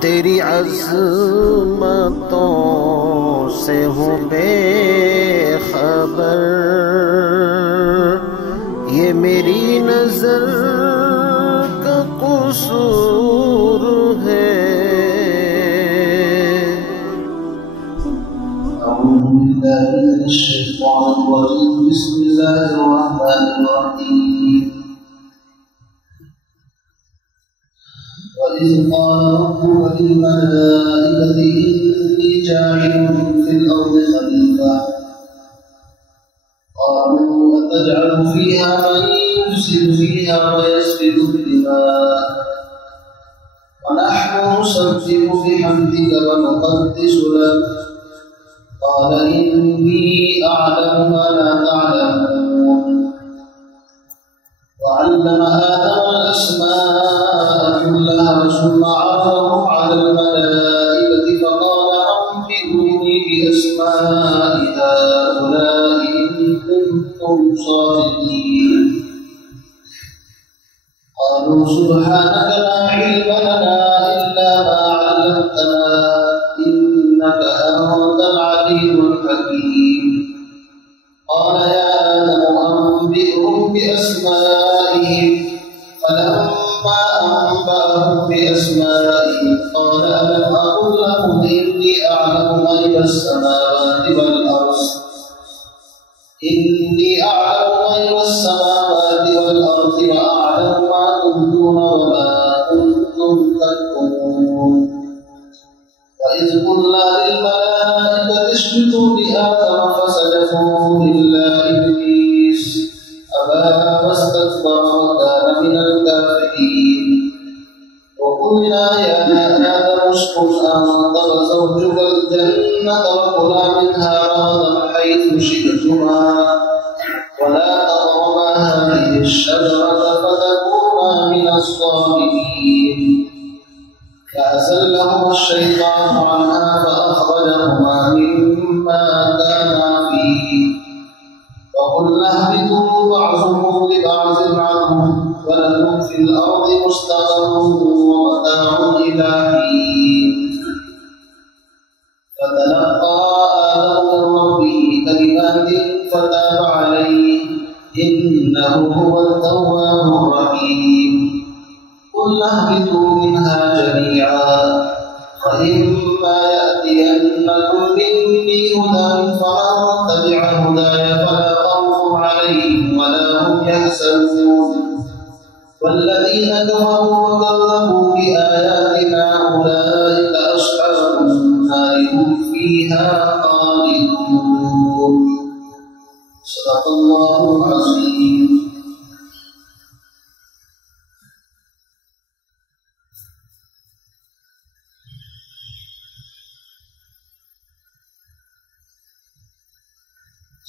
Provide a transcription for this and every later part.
تیری عظمتوں سے ہوں بے خبر، یہ میری نظر کا قصور ہے۔ أعوذ بالله من الشيطان الرجيم، بسم الله الرحمن الرحيم. وإذ قال ربك للملائكة إني جاعل في الأرض خليفة قالوا أتجعل فيها من يفسد فيها ويسفك الدماء ونحن نسبح بحمدك ونقدس لك قال إني أعلم ما لا تعلمون. وعلم آدم الأسماء كلها ثم عرضهم على الملائكة فقال أنبئوني بأسماء هؤلاء إن كنتم صادقين. قالوا سبحانك لا علم لنا إلا ما علمتنا إنك أنت العليم الحكيم. قال يا آدم أنبئهم بأسمائهم فلما أنبأهم بأسمائهم قال ألم أقل لكم إني أعلم غيب السماوات والأرض وأعلم ما تبدون وما كنتم تكتمون. وإذ قلنا للملائكة اسجدوا لآدم فسجدوا إلا إبليس أبى واستكبر وكان من الكافرين. وقلنا يا آدم اسكن أنت وزوجك الجنة وكلا منها رغدا حيث شئتما ولا تقربا هذه الشجرة فتكونا من الظالمين. فأزلهما الشيطان عنها فأخرجهما مما كانا فيه وقلنا اهبطوا بعضكم لبعض عدو ولكم في الأرض مستقر ومتاع إلى حين. فتلقى آدم من ربه كلمات فتاب عليه إنه هو التواب الرحيم. قلنا اهبطوا منها جميعا فإما يأتينكم مني هدى فمن تبع هداي فلا خوف عليهم ولا هم يحزنون. والذين كفروا وكذبوا بآياتنا أولئك أصحاب النار هم فيها خالدون. صدق الله العظيم.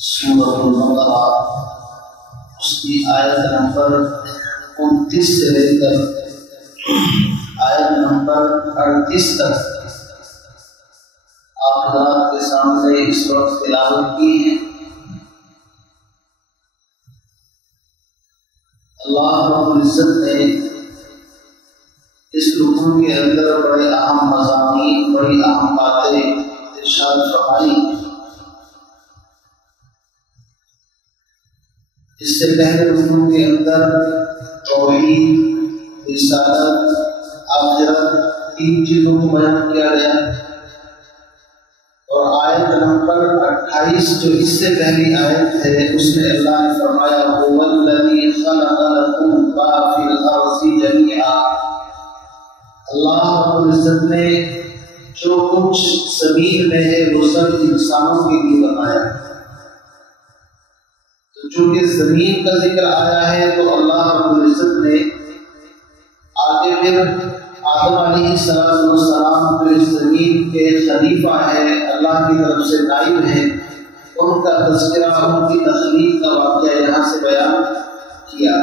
سورۃ البقرہ اس کی آیت نمبر 29 سے لے کر آیت نمبر 38 تک آپ حضرات کے سامنے اس وقت تلاوت کی ہے۔ اللہ رب العزت نے اس رکوع کے اندر بڑے اہم مضامین، بڑی اہم باتیں ارشاد فرمائی۔ اس سے پہلے رکوع کے اندر توحید، رسالت، آخرت، تین چیزوں کو بیان کیا گیا، اور آیت نمبر 28 جو اس سے پہلی آیت ہے اس میں اللہ نے فرمایا هو الذی خلق لکم ما فی الارض جميعا۔ اللہ رب العزت نے جو کچھ زمین میں ہے وہ سب انسانوں کے لیے بنایا۔ چونکہ زمین کا ذکر آیا ہے تو اللہ رب العزت نے آگے پھر آدم علیہ السلام جو اس زمین کے خلیفہ ہے، اللہ کی طرف سے نائب ہیں، ان کا تذکرہ، ان کی تخلیق کا واقعہ یہاں سے بیان کیا ہے۔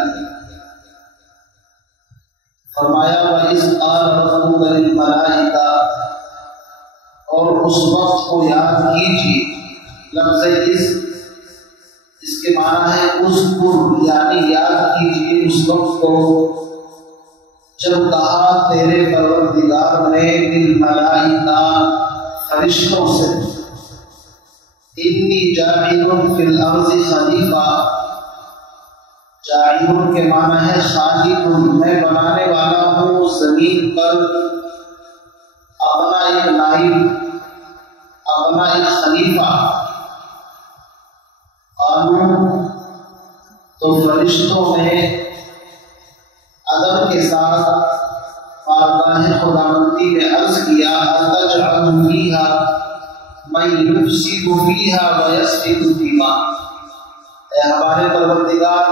فرمایا وَإِذْ قَالَ رَبُّكَ لِلْمَلَائِكَةِ، اور اس وقت کو یاد کیجیے۔ لفظ اس کے معنی ہے اذکر، یعنی یاد کیجیے اس وقت کو جب کہا تیرے پروردگار نے فرشتوں سے انی جاعل فی الارض خلیفہ، جاعل کے معنی ہے خالق، میں بنانے والا ہوں زمین پر اپنا ایک نائب، اپنا ایک خلیفہ۔ قانون تو فرشتوں نے ادب کے ساتھ بارگاہ خداوندی میں عرض کیا اتجعل فیہا من یفسد فیہا ویسفک الدماء، اے ہمارے پروردگار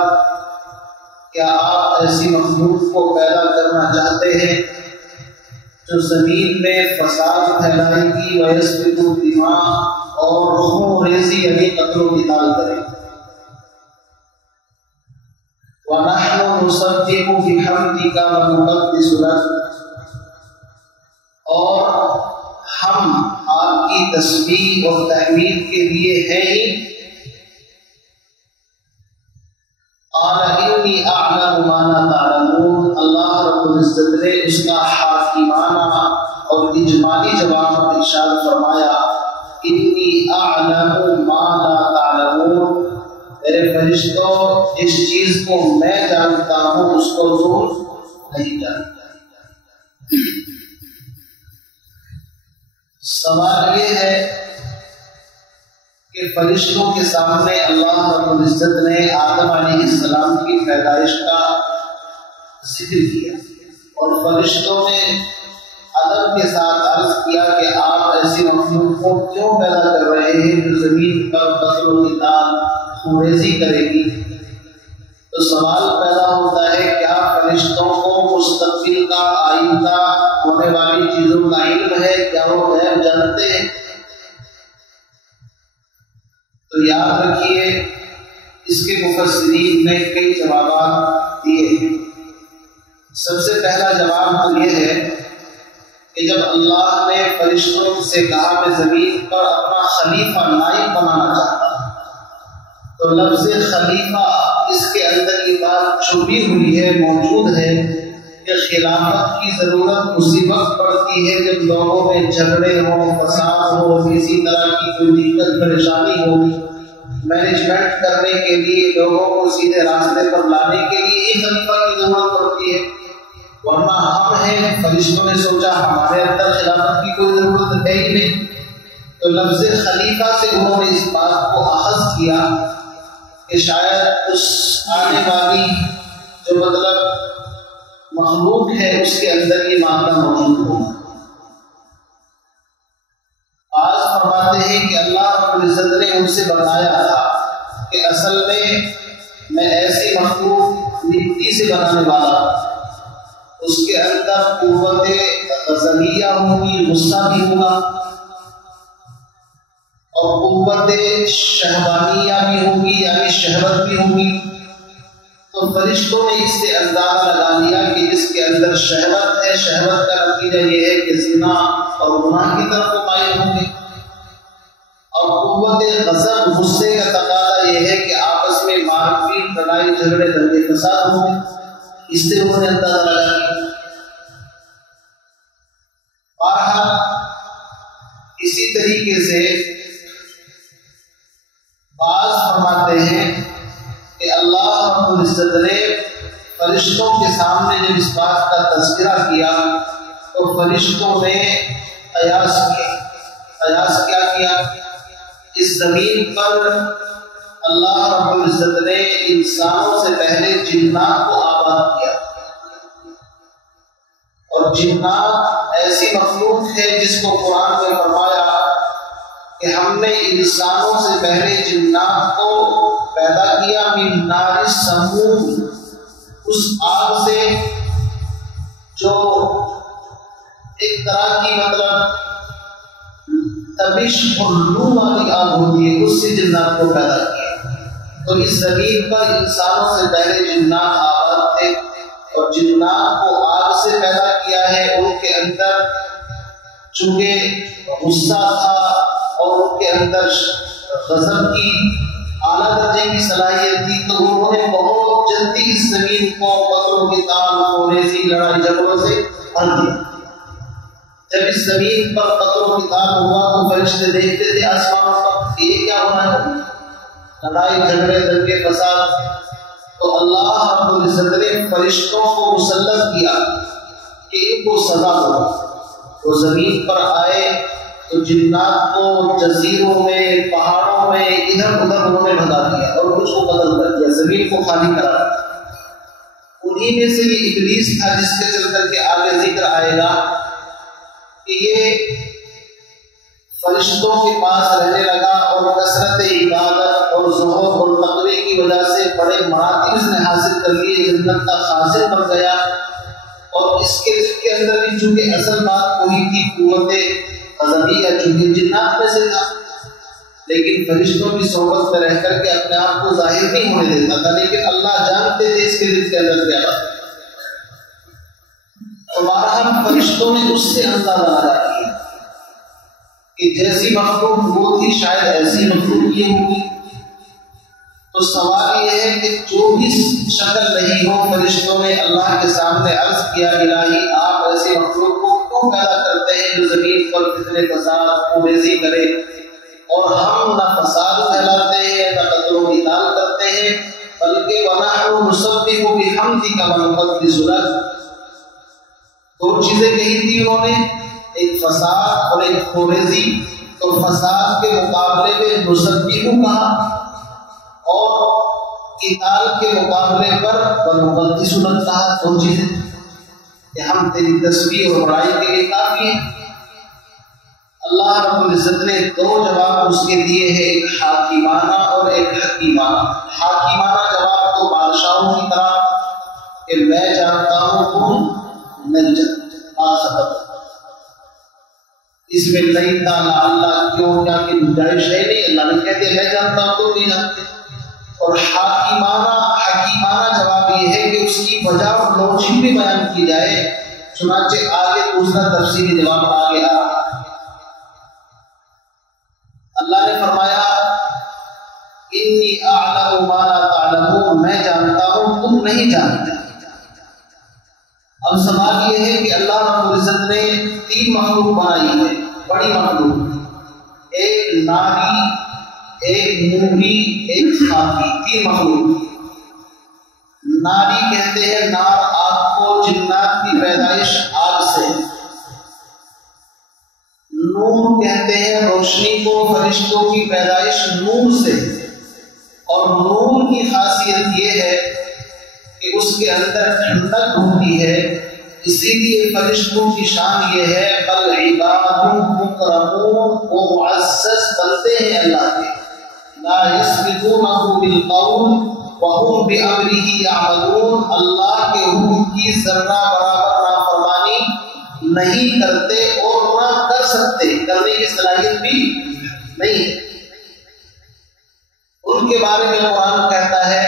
کیا آپ ایسی مخلوق کو پیدا کرنا چاہتے ہیں جو زمین میں فساد پھیلائے گی، ویسفک الدماء اور خون ریزی یعنی قتل و قتال کرے، وَنَحْنُ نُصَدِّقُ بِحَمْدِكَ وَنُقَدِّسُ لَكَ، اور ہم آپ کی تسبیح اور تحمید کے لیے ہیں ہی۔ قَالَ إِنِّي أَعْلَمُ مَا لَا تَعْلَمُونَ، اللہ رب العزت نے اس کا حاکمانہ اور اجمالی جواب ارشاد فرمایا إِنِّي أَعْلَمُ مَا لَا تَعْلَمُونَ، میرے فرشتوں اس چیز کو میں جانتا ہوں اس کو تم نہیں جانتا۔ سوال یہ ہے کہ فرشتوں کے سامنے اللہ رب العزت نے آدم علیہ السلام کی پیدائش کا ذکر کیا، اور فرشتوں نے ادب کے ساتھ عرض کیا کہ آپ ایسی مخلوق کو کیوں پیدا کر رہے ہیں جو زمین پر قتل و قتال خوریزی کرے گی؟ تو سوال پیدا ہوتا ہے کیا فرشتوں کو مستقبل کا آئندہ ہونے والی چیزوں کا علم ہے؟ کیا وہ غیب جانتے ہیں؟ تو یاد رکھیے اس کے مفسرین نے کئی جوابات دیے ہیں۔ سب سے پہلا جواب تو یہ ہے کہ جب اللہ نے فرشتوں سے کہا کہ زمین پر اپنا خلیفہ نائب بنانا چاہتا، تو لفظ خلیفہ اس کے اندر یہ بات چھپی ہوئی ہے، موجود ہے کہ خلافت کی ضرورت اسی وقت پڑتی ہے جب لوگوں میں جھگڑے ہوں، فساد ہو، کسی طرح کی کوئی دقت پریشانی ہو، مینجمنٹ کرنے کے لیے لوگوں کو سیدھے راستے پر لانے کے لیے ہی خلیفہ کی ضرورت پڑتی ہے، ورنہ ہم ہیں۔ فرشتوں نے سوچا ہمارے اندر خلافت کی کوئی ضرورت ہے ہی نہیں، تو لفظ خلیفہ سے انہوں نے اس بات کو اخذ کیا کہ شاید اس آنے والی جو مخلوق ہے اس کے اندر یہ معاملہ موجود ہو۔ آج فرماتے ہیں کہ اللہ رب العزت نے ان سے بتایا تھا کہ اصل میں ایسی مخلوق مٹی سے بنانے والا، اس کے اندر قوت غضبیہ ہوگی، غصہ بھی ہوگا، اور قوت شہوانیہ بھی ہوگی یعنی شہوت بھی ہوگی۔ تو فرشتوں نے اس سے اندازہ لگا لیا کہ اس کے اندر شہوت ہے، شہوت کا نتیجہ یہ ہے کہ زنا اور گناہ کی طرف وہ مائل ہوں گے، اور قوت غضب غصے کا تقاضا یہ ہے کہ آپس میں مار پیٹ، لڑائی جھگڑے دنگے فساد ہوں گے۔ اس سے انہوں نے اندازہ لگا لیا۔ بہرحال اسی طریقے سے بعض فرماتے ہیں کہ اللہ رب العزت نے فرشتوں کے سامنے جب اس بات کا تذکرہ کیا تو فرشتوں نے قیاس کیا۔ قیاس کیا کیا؟ اس زمین پر اللہ رب العزت نے انسانوں سے پہلے جنات کو آباد کیا، اور جنات ایسی مخلوق ہے جس کو قرآن میں فرمایا کہ ہم نے انسانوں سے پہلے جنات کو پیدا کیا من نار السموم، اس آگ سے جو ایک طرح کی تبش اور لو والی آگ ہوتی ہے، اس سے جنات کو پیدا کیا۔ تو اس زمین پر انسانوں سے پہلے جنات آباد تھے، اور جنات کو آگ سے پیدا کیا ہے۔ ان کے اندر چونکہ غصہ تھا اور ان کے اندر غضب کی اعلیٰ درجے کی صلاحیت تھی، تو انہوں نے بہت جلدی اس زمین کو قتل و قتال، ریزی، لڑائی جھگڑوں سے بھر دیا۔ جب اس زمین پر قتل و قتال ہوا تو فرشتے دیکھتے تھے آسمانوں پر یہ کیا ہو رہا ہے، لڑائی جھگڑے دنگے فساد. تو اللہ رب العزت نے فرشتوں کو مسلط کیا کہ ان کو سزا دو. وہ زمین پر آئے تو جنات کو جزیروں میں پہاڑوں میں ادھر ادھر انہوں نے بھگا دیا اور کچھ کو قتل کر دیا، زمین کو خالی کرا دیا. انہی میں سے یہ ابلیس تھا جس کے چل کر کے آگے ذکر آئے گا کہ یہ فرشتوں کے پاس رہنے لگا اور کثرت عبادت اور زہد اور تقوی کی وجہ سے بڑے مراتب اس نے حاصل کر لیے، جنت کا خازن بن گیا. اور اس کے اندر بھی چونکہ اصل بات وہی تھی قوت غضبیہ، چونکہ جنات میں سے تھا لیکن فرشتوں کی صحبت میں رہ کر کے اپنے آپ کو ظاہر نہیں ہونے دیتا تھا، لیکن اللہ جانتے تھے اس کے دل کے اندر کیا بات. تو بہرحال فرشتوں نے اس سے اندازہ لگا کیا کہ جیسی مخلوق وہ تھی شاید ایسی مخلوق یہ ہوگی. تو سوال یہ ہے کہ جو بھی شکل نہیں ہو، فرشتوں نے اللہ کے سامنے عرض کیا الہی آپ ایسی مخلوق کو کیوں پیدا کرتے ہیں جو زمین پر فتنے فساد خوریزی کرے، اور ہم نہ فساد پھیلاتے ہیں نہ قتل و قتال کرتے ہیں، بلکہ وَنَحْنُ نُسَبِّحُ بِحَمْدِكَ وَنُقَدِّسُ لَكَ. دو چیزیں کہی تھی انہوں نے، ایک فساد اور ایک خوریزی. تو فساد کے مقابلے میں نسبیح کہا اور قتال کے مقابلے پر ونقدس کہا. دو چیزیں کہ ہم تیری تسبیح اور بڑائی کے لیے کافی ہیں. اللہ رب العزت نے دو جواب اس کے دیے ہیں، ایک حاکمانہ اور ایک حکیمانہ. حاکمانہ جواب تو بادشاہوں کی طرح کہ میں جانتا ہوں تم نہیں جانتے، اس میں نہیں تھا نہ اللہ کیوں کیا کی گنجائش ہے نہیں. اللہ نے کہتے میں جانتا ہوں تو نہیں جانتے. اور حکیمانہ جواب یہ ہے کہ اس کی وجہ اور لوجک بھی بیان کی جائے. چنانچہ آگے دوسرا تفصیلی جواب آگے آ رہا ہے. اللہ نے فرمایا انی اعلم ما لا تعلمون، میں جانتا ہوں تم نہیں جانتے. اب سوال یہ ہے کہ اللہ رب العزت نے تین مخلوق بنائی ہے، بڑی مخلوق، ایک ناری، ایک نوری، ایک خاکی. تین مخلوق. ناری کہتے ہیں نار آگ کو، جنات کی پیدائش آگ سے. نور کہتے ہیں روشنی کو، فرشتوں کی پیدائش نور سے. اور نور کی خاصیت یہ ہے کہ اس کے اندر ٹھنڈک ہوتی ہے، اسی لیے فرشتوں کی شان یہ ہے بل عباد مکرمون، وہ معزز بنتے ہیں اللہ کے. لا یسبقونہ بالقول وهم بامرہ یعملون، اللہ کے حکم کی ذرہ برابر نافرمانی نہیں کرتے اور نہ کر سکتے، کرنے کی صلاحیت بھی نہیں ہے. ان کے بارے میں قرآن کہتا ہے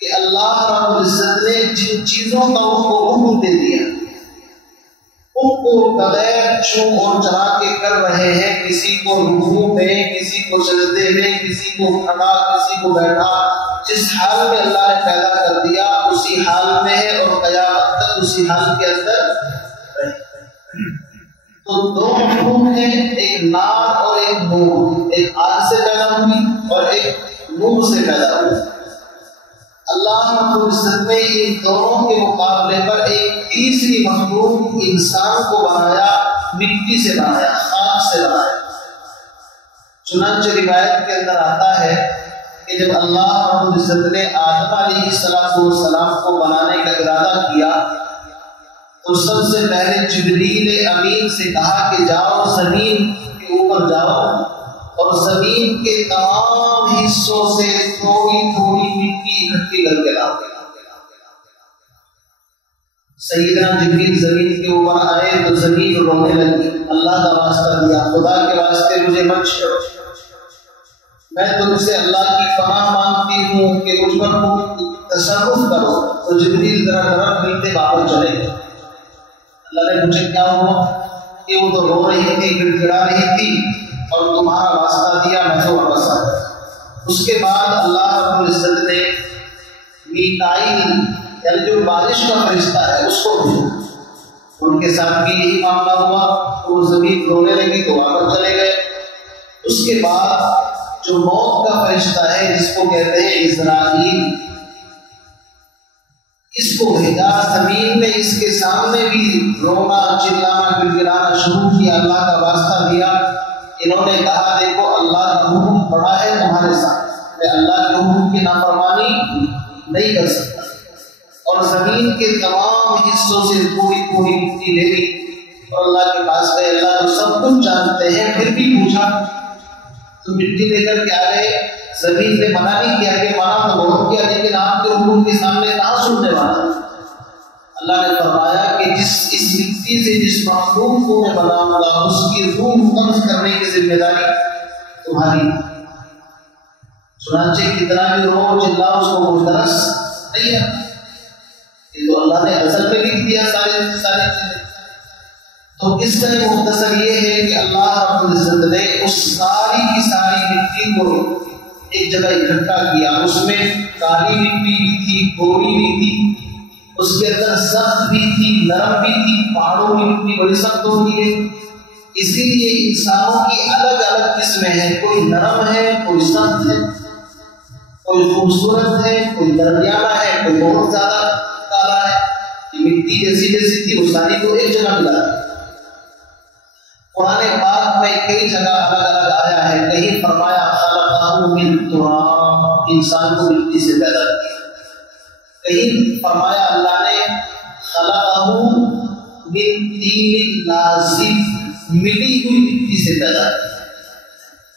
کہ اللہ رب العزت نے جن چیزوں کا ان کو حکم دے دیا ان کو بغیر چھو اور چلا کے کر رہے ہیں. کسی کو رکوع میں، کسی کو سجدے میں، کسی کو کھڑا، کسی کو بیٹھا. جس حال میں اللہ نے پیدا کر دیا اسی حال میں ہے اور قیامت تک اسی حال کے اندر رہے. تو دو مخلوق ہیں، ایک نار اور ایک نور. ایک آگ سے پیدا ہوئی اور ایک نور سے پیدا ہوئی. اللہ رب العزت نے ان دونوں کے مقابلے پر ایک تیسری مخلوق انسان کو بنایا، مٹی سے بنایا، خاک سے بنایا. چنانچہ روایت کے اندر آتا ہے کہ جب اللہ رب العزت نے آدم علیہ السلام کو بنانے کا ارادہ کیا تو سب سے پہلے جبریل امین سے کہا کہ جاؤ زمین کے اوپر جاؤ اور زمین کے تمام حصوں سے تھوڑی تھوڑی مٹی اکٹھی کر کے لاؤ. سیدنا جبریل زمین کے اوپر آئے تو زمین رونے لگی. اللہ کا واسطہ دیا، خدا کے واسطے مجھے مت چھوڑو، میں تم سے اللہ کی پناہ مانگتی ہوں کہ مجھ پر تصرف کرو. تو جبریل ذرا ذرا ملتے واپس چلے گئے. اللہ نے پوچھا کیا ہوا؟ کہ وہ تو رو رہی تھی، گڑ گڑا رہی تھی اور تمہارا واسطہ دیا، میں تو واپس آ گیا. اس کے بعد اللہ رب العزت نے میکائیل یعنی جو بارش کا فرشتہ ہے اس کو بھیجا. ان کے ساتھ بھی یہی معاملہ ہوا، وہ زمین رونے لگی تو واپس چلے گئے۔ اس کے بعد جو موت کا فرشتہ ہے جس کو کہتے ہیں اسرائیل، اس کو بھیجا، زمین نے اس کے سامنے بھی رونا چلانا گڑگڑانا شروع کیا، اللہ کا واسطہ دیا۔ انہوں نے کہا دیکھو اللہ کا حکم بڑا ہے تمہارے ساتھ، میں اللہ کے حکم کی نافرمانی نہیں کر سکتا، اور زمین کے تمام حصوں سے تھوڑی تھوڑی مٹی لے لی اور اللہ کے پاس گئے۔ اللہ جو سب کچھ جانتے ہیں پھر بھی پوچھا تو مٹی لے کر کے آ گئے۔ زمین نے منع نہیں کیا کہ منع تو بہت کیا، لیکن آپ کے حکم کے سامنے کہاں سننے والا۔ اللہ نے فرمایا کہ اس مٹی سے جس مخلوق کو میں بناؤں گا اس کی روح قبض کرنے کی ذمہ داری تمہاری۔ چنانچہ کتنا بھی رو چلا اس کو مدرس نہیں ہے، یہ تو اللہ نے اصل میں لکھ دیا سارے چیزیں۔ تو اس کا مختصر یہ ہے کہ اللہ رب العزت نے اس ساری کی ساری مٹی کو ایک جگہ اکٹھا کیا، اس میں کالی مٹی بھی تھی، گوری بھی تھی، اس کے اندر سخت بھی تھی، نرم بھی تھی۔ پہاڑوں کی مٹی بڑی سخت ہوتی ہے، اسی لیے انسانوں کی الگ الگ قسمیں ہیں، کوئی نرم ہے، کوئی سخت ہے، کوئی خوبصورت ہے، کوئی درمیانہ ہے، کوئی بہت زیادہ کالا ہے۔ یہ مٹی جیسی جیسی تھی وہ ساری کو ایک جگہ ملا ہے۔ قرآن پاک میں کئی جگہ الگ الگ آیا ہے، کہیں فرمایا خلقہ من تراب، انسان کو مٹی سے پیدا کیا، کہیں فرمایا اللہ نے خلقہ من طین لازب، ملی ہوئی مٹی سے پیدا کیا،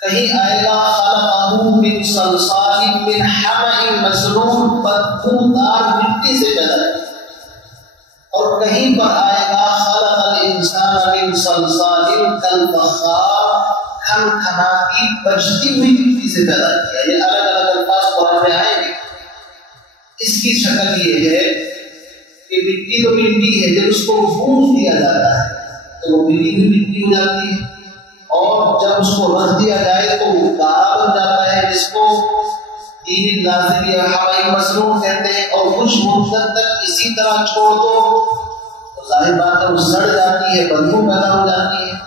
کہیں آئے گا خلقہ من صلصال من حمأ مسنون، بدبودار مٹی سے پیدا کیا، اور کہیں پر آئے گا خلق الانسان من صلصال کالفخار، کھنکھناتی بجتی ہوئی مٹی سے پیدا کیا۔ یہ الگ الگ الفاظ قرآن میں آئیں گے۔ اس کی شکل یہ ہے کہ مٹی تو مٹی ہے، جب اس کو گونج دیا جاتا ہے تو وہ ملی ہوئی مٹی ہو جاتی ہے، اور جب اس کو رکھ دیا جائے تو وہ گارا بن جاتا ہے، جس کو طین لازب یا حمأ مسنون کہتے ہیں۔ اور کچھ مدت تک اسی طرح چھوڑ دو تو ظاہر بات ہے وہ سڑ جاتی ہے، بدبو پیدا ہو جاتی ہے۔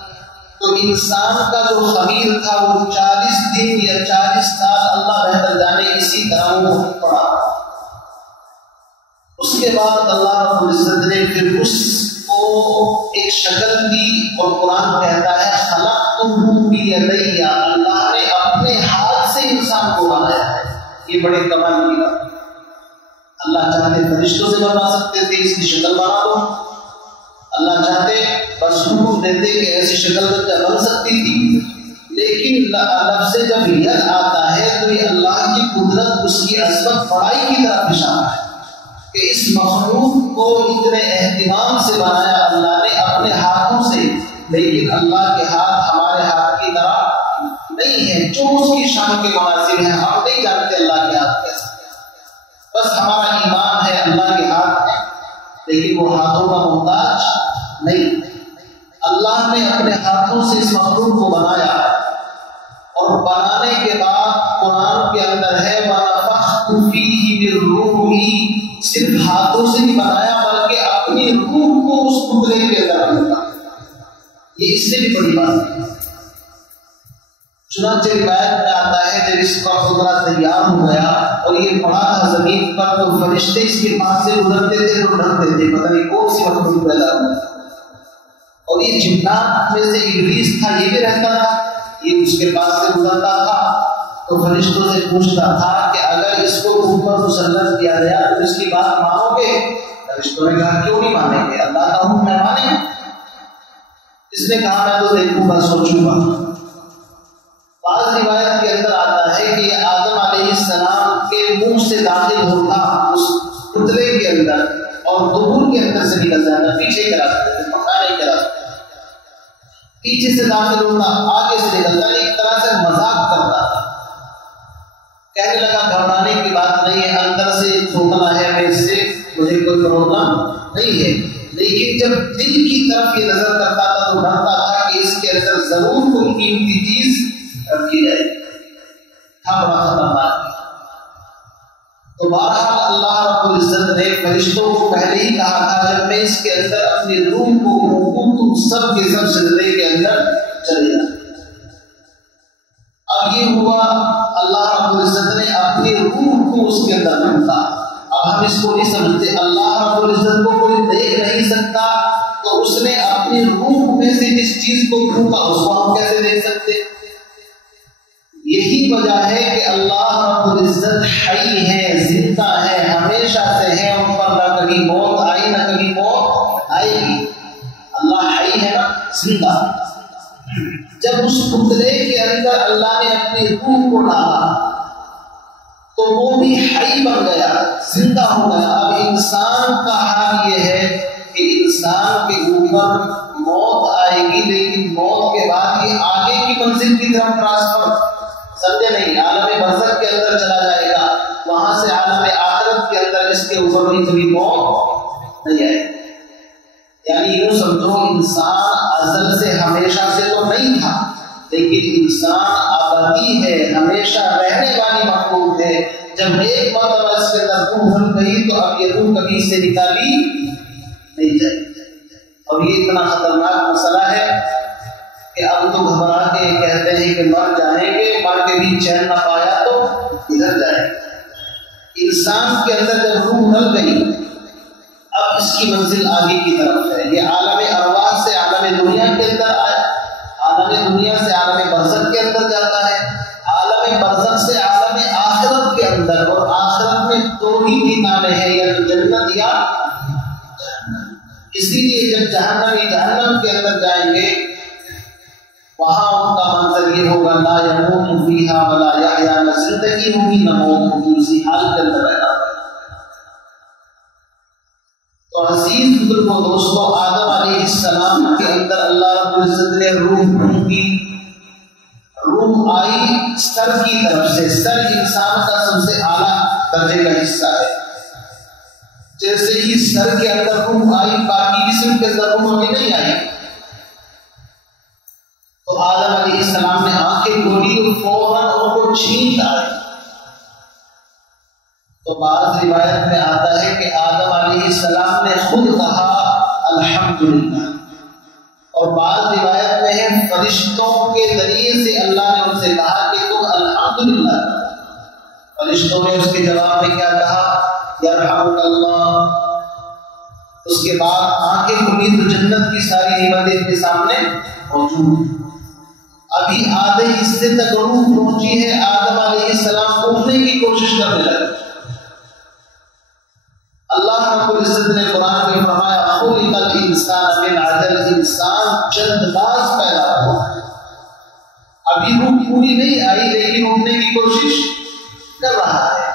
تو انسان کا جو خمیر تھا وہ 40 دن یا 40 سال اللہ بہتر جانے اسی طرح وہ پڑا۔ اس کے بعد اللہ رب العزت نے پھر اس کو ایک شکل دی، اور قرآن کہتا ہے خلقتہ بیدی، اللہ نے اپنے ہاتھ سے انسان کو بنایا ہے۔ یہ بڑے کمال کی بات۔ اللہ چاہتے فرشتوں سے بنا سکتے تھے، اس کی شکل بنا دو، اللہ چاہتے بس حکم دیتے کہ ایسی شکل بن سکتی تھی، لیکن لفظ جب ید آتا ہے تو یہ اللہ کی قدرت، اس کی عظمت بڑائی کی طرف اشارہ ہے کہ اس مخلوق کو اتنے اہتمام سے بنایا اللہ نے اپنے ہاتھوں سے، لیکن اللہ کے ہاتھ ہمارے ہاتھ کی طرح نہیں ہے، جو اس کی شان کے مناسب ہیں۔ ہم نہیں جانتے اللہ کے ہاتھ کیسے، بس ہمارا ایمان ہے اللہ کے ہاتھ ہے، لیکن وہ ہاتھوں کا محتاج نہیں۔ اللہ نے اپنے ہاتھوں سے اس مخلوق کو بنایا، اور بنانے کے بعد قرآن کے اندر ہے وَنَفَخْتُ فِيهِ مِن رُّوحِي، صرف ہاتھوں سے نہیں بنایا بلکہ اپنی روح کو اس ٹکڑے کے اندر ڈالا۔ یہ اس سے بھی بڑی بات ہے۔ چنانچہ روایت میں آتا ہے جب اس کا خطرہ تیار ہو گیا اور یہ پڑا تھا زمین پر تو فرشتے اس کے پاس سے گزرتے تھے تو ڈرتے تھے، پتہ نہیں کون سی مخلوق پیدا ہوئی۔ اور یہ جنات میں سے ابلیس تھا، یہ بھی رہتا تھا، یہ اس کے پاس سے گزرتا تھا تو فرشتوں سے پوچھتا تھا کہ اگر اس کو اوپر مسلط کیا گیا تو اس کی بات مانو گے؟ فرشتوں نے کہا کیوں نہیں مانیں گے، اللہ کا حکم ہے مانیں۔ اس نے کہا میں تو دیکھوں گا، سوچوں گا۔ بعض روایت کے اندر آتا ہے کہ آدم علیہ السلام کے منہ سے داخل ہوتا اس پتلے کے اندر اور دبر کے اندر سے نکل جاتا، پیچھے کے راستے سے، پکانے کے راستے، پیچھے سے داخل ہوتا، آگے سے نکلتا، ایک طرح سے مذاق کرتا تھا۔ کہنے لگا گھبرانے کی بات نہیں ہے، اندر سے دھوکنا ہے، میں اس سے مجھے کوئی پرابلم نہیں ہے، لیکن جب دل کی طرف یہ نظر کرتا تھا تو ڈرتا تھا کہ اس کے اندر ضرور کوئی قیمتی چیز رکھی جائے، تھا بڑا خطرناک۔ تو بہرحال اللہ رب العزت العزت نے فرشتوں کو پہلے ہی کہا تھا جب میں اس کے اندر اپنی روح کو روکوں تم سب کے سب سجدے کے اندر چلے جائیں۔ اب یہ ہوا اللہ رب العزت نے اپنی روح کو اس کے اندر رکھا۔ اب ہم اس کو نہیں سمجھتے اللہ رب العزت کو کوئی دیکھ نہیں سکتا تو اس نے اپنی روح میں سے جس چیز کو پھونکا اس کو ہم کیسے دیکھ سکتے؟ یہی وجہ ہے کہ اللہ رب العزت حی ہے، زندہ ہے، ہمیشہ سے ہے، ان پر نہ کبھی موت آئی نہ کبھی موت آئے گی۔ اللہ حی ہے نا، زندہ۔ جب اس پتلے کے اندر اللہ نے اپنی روح کو ڈالا تو وہ بھی حی بن گیا، زندہ ہو گیا۔ اب انسان کا حال یہ ہے کہ انسان کے اوپر موت آئے گی لیکن موت کے بعد یہ آگے کی منزل کی طرف ٹرانسفر، سمجھے نہیں، عالم برزخ کے اندر چلا جائے گا، وہاں سے عالم آخرت کے اندر اس کے اوپر بھی کبھی موت نہیں آئے گی۔ یعنی یوں سمجھو انسان ازل سے ہمیشہ سے تو نہیں تھا لیکن انسان ابدی ہے، ہمیشہ رہنے والی مخلوق ہے۔ جب ایک مرتبہ اس کے اندر روح بن گئی تو اب یہ روح کبھی سے نکالی نہیں جائے گی۔ اور یہ اتنا خطرناک مسئلہ ہے کہ اب تو گھبرا کے کہتے ہیں کہ مر جائیں گے، مر کے بھی چین نہ پایا تو ادھر جائے گا۔ انسان کے اندر جب روح ڈل گئی اب اس کی منزل آگے کی طرف ہے۔ یہ عالم ارواح سے عالم دنیا کے اندر آیا، عالم دنیا سے عالم برزخ کے اندر جاتا ہے، عالم برزخ سے عالم آخرت کے اندر، اور آخرت میں دو ہی ٹھکانے ہیں، یا تو جنت یا جہنم۔ اسی لیے جب جہنم کے اندر جائیں گے وہاں ان کا منظر یہ ہوگا لا یموت فیہا ولا یحیا، نہ زندگی ہوگی نہ موت ہوگی، اسی حال کے اندر رہنا۔ تو عزیز بزرگوں دوستوں، آدم علیہ السلام کے اندر اللہ رب العزت نے روح پھونکی، روح آئی سر کی طرف سے۔ سر انسان کا سب سے اعلیٰ درجے کا حصہ ہے۔ جیسے ہی سر کے اندر روح آئی باقی جسم کے اندر روح ابھی نہیں آئی، تو آدم علیہ السلام نے آنکھیں کھولی تو فوراً ان کو چھینک آئی۔ تو بعض روایت میں آتا ہے کہ آدم علیہ السلام نے خود کہا الحمدللہ، اور بعض روایت میں ہے فرشتوں کے ذریعے سے اللہ نے ان سے کہا کہ تم الحمدللہ۔ فرشتوں نے اس کے جواب میں کیا کہا؟ یرحمک اللہ۔ اس کے بعد آنکھیں کھلی تو جنت کی ساری نعمتیں ان کے سامنے موجود ہیں۔ ابھی آدھے حصے تک روح پہنچی ہے، آدم علیہ السلام اٹھنے کی کوشش کرنے لگے۔ اللہ رب العزت نے قرآن میں فرمایا خلق الانسان من عجل، انسان جلد باز پیدا ہوا ہے۔ ابھی روح پوری نہیں آئی لیکن اٹھنے کی کوشش کر رہا ہے۔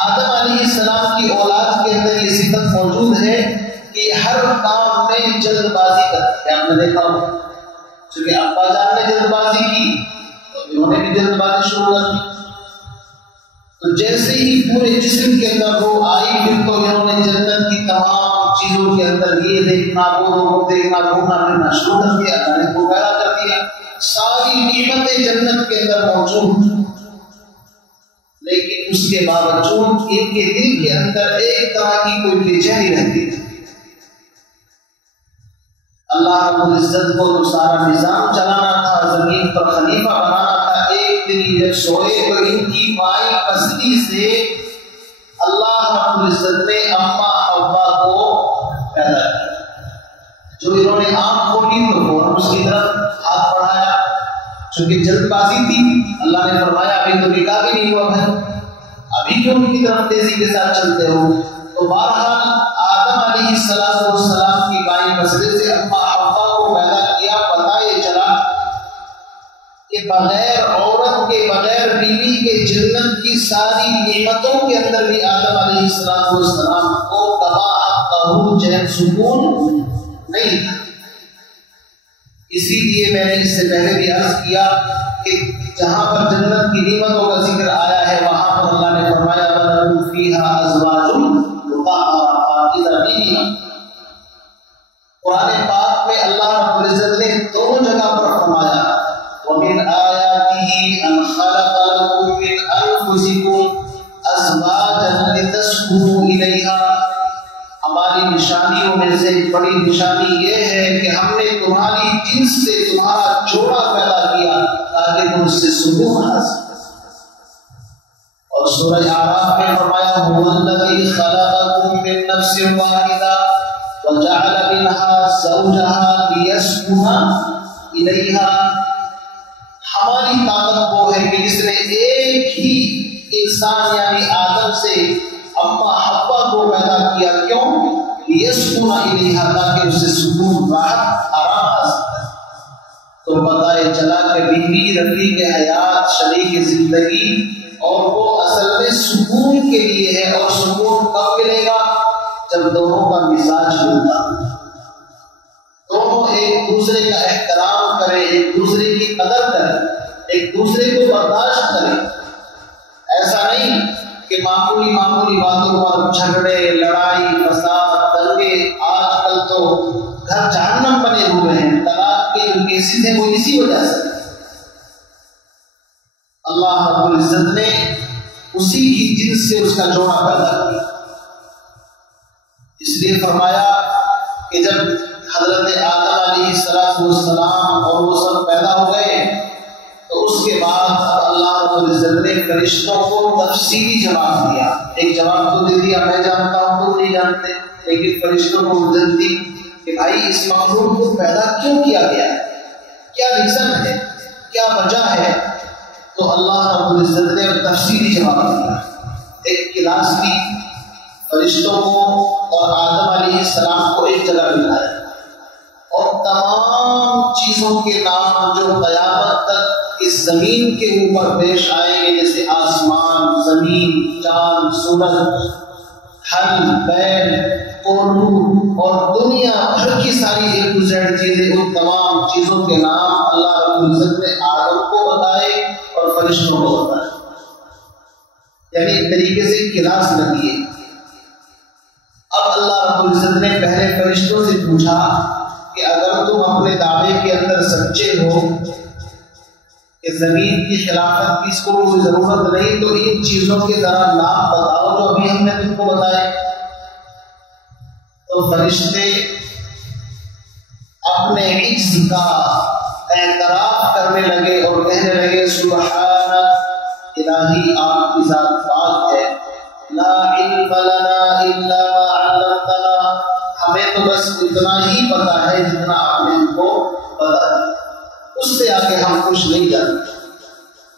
آدم علیہ السلام کی اولاد کے اندر یہ صفت موجود ہے کہ ہر کام میں جلد بازی کرتے ہیں۔ آپ نے دیکھا ہوگا چونکہ ابا جان نے جلد بازی کی تو انہوں نے بھی جلد بازی شروع کر دی، تو جیسے ہی پورے جسم کے اندر روح آئی پھر تو انہوں نے جنت کی تمام چیزوں کے اندر یہ دیکھنا وہ دیکھنا گھومنا پھرنا شروع کر دیا، جانے کو پیدا کر دیا۔ ساری نعمتیں جنت کے اندر موجود، لیکن اس کے باوجود ان کے دل کے اندر ایک طرح کی کوئی بے چینی رہتی ہے۔ اللہ رب العزت کو تو سارا نظام چلانا تھا، زمین پر خلیفہ بنانا تھا۔ ایک دن یہ سوئے تو ان کی مائی پسلی سے اللہ رب العزت نے اما ابا کو پیدا کیا۔ جو انہوں نے آنکھ کھولی تو فوراً اس کی طرف ہاتھ بڑھایا، چونکہ جلد بازی تھی۔ اللہ نے فرمایا ابھی تو نکاح بھی نہیں ہوا بھائی، ابھی کیوں ان کی طرف تیزی کے ساتھ چلتے ہو؟ تو بہرحال آدم علیہ السلام کی مائی پسلی سے اما ابا کو پیدا کیا۔ پتہ یہ چلا کہ بغیر عورت کے بغیر بیوی کے جنت کی ساری نعمتوں کے اندر بھی آدم علیہ السلام کو تباہ چین سکون نہیں تھا۔ اسی لیے میں نے اس سے پہلے بھی عرض کیا کہ جہاں پر جنت کی نعمتوں کا ذکر آیا ہے وہاں پر اللہ نے فرمایا وَلَهُمْ فِيهَا أَزْوَاجٌ مُطَهَّرَةٌ پاکیزہ بیویاں۔ قرآن پاک میں اللہ رب العزت نے دونوں جگہ پر فرمایا وَمِنْ آيَاتِهِ أَنْ خَلَقَ لَكُم مِّنْ أَنفُسِكُمْ أَزْوَاجًا لِتَسْكُنُوا إِلَيْهَا، ہماری نشانیوں میں سے بڑی نشانی یہ ہے کہ ہم نے تمہاری جنس سے تمہارا جوڑا پیدا کیا تاکہ تم اس سے سکون حاصل کرو۔ اور سورہ اعراف میں فرمایا هو الذی خلقکم من نفس واحدہ وجعل منها زوجها ليسكن الیہا۔ ہماری طاقت وہ ہے کہ جس نے ایک ہی انسان یعنی آدم سے اما حوا کو پیدا کیا، کیوں؟ ليسكن الیہا، تاکہ اس سے سکون، راحت، آرام حاصل کرے۔ تو پتہ چلا کہ بیوی رفیق حیات، شریک زندگی، اور وہ اصل میں سکون کے لیے ہے۔ اور سکون کب ملے گا؟ جب دونوں کا مزاج ملتا، دونوں ایک دوسرے کا احترام کریں، ایک دوسرے کی قدر کریں، ایک دوسرے کو برداشت کریں۔ ایسا نہیں کہ معمولی باتوں پر جھگڑے، لڑائی، فساد، دنگے۔ آج کل تو گھر جہنم بنے ہوئے ہیں، طلاق کے جو کیسز ہیں وہ اسی وجہ سے۔ اللہ رب العزت نے اسی کی جنس سے اس کا جوڑا پیدا کیا، اس لیے فرمایا کہ جب حضرت آدم علیہ السلام اور وہ سب پیدا ہو گئے تو اس کے بعد اب اللہ رب العزت نے فرشتوں کو تفصیلی جواب دیا۔ ایک جواب تو دے دیا میں جانتا ہوں تم نہیں جانتے، لیکن فرشتوں کو اجازت دی کہ بھائی اس مخلوق کو پیدا کیوں کیا گیا ہے، کیا ریزن ہے، کیا وجہ ہے؟ تو اللہ رب العزت نے تفصیلی جواب دیا۔ ایک کلاس کی فرشتوں کو اور آدم علیہ السلام کو ایک جگہ ملایا اور تمام چیزوں کے نام جو قیامت تک اس زمین کے اوپر پیش آئیں گے، جیسے آسمان، زمین، چاند، سورج، حل، بیل، اردو اور دنیا بھر کی ساری اے ٹو زیڈ چیزیں، ان تمام چیزوں کے نام اللہ رب العزت نے آدم کو بتائے اور فرشتوں کو بتائے، یعنی ایک طریقے سے کلاس لگی ہے۔ اب اللہ رب العزت نے پہلے فرشتوں سے پوچھا کہ اگر تم اپنے دعوے کے اندر سچے ہو کہ زمین کی خلافت کی اس کو کوئی ضرورت نہیں، تو ان چیزوں کے ذرا نام بتاؤ جو ابھی ہم نے تم کو بتائے۔ تو فرشتے اپنے عجز کا اعتراف کرنے لگے اور کہنے لگے سبحان الہی، آپ کی ذات پاک ہے، لا علم لنا الا ما علمتنا، ہمیں تو بس اتنا ہی پتا ہے جتنا آپ نے ہم کو بتا دیا، اس سے آگے ہم کچھ نہیں جانتے۔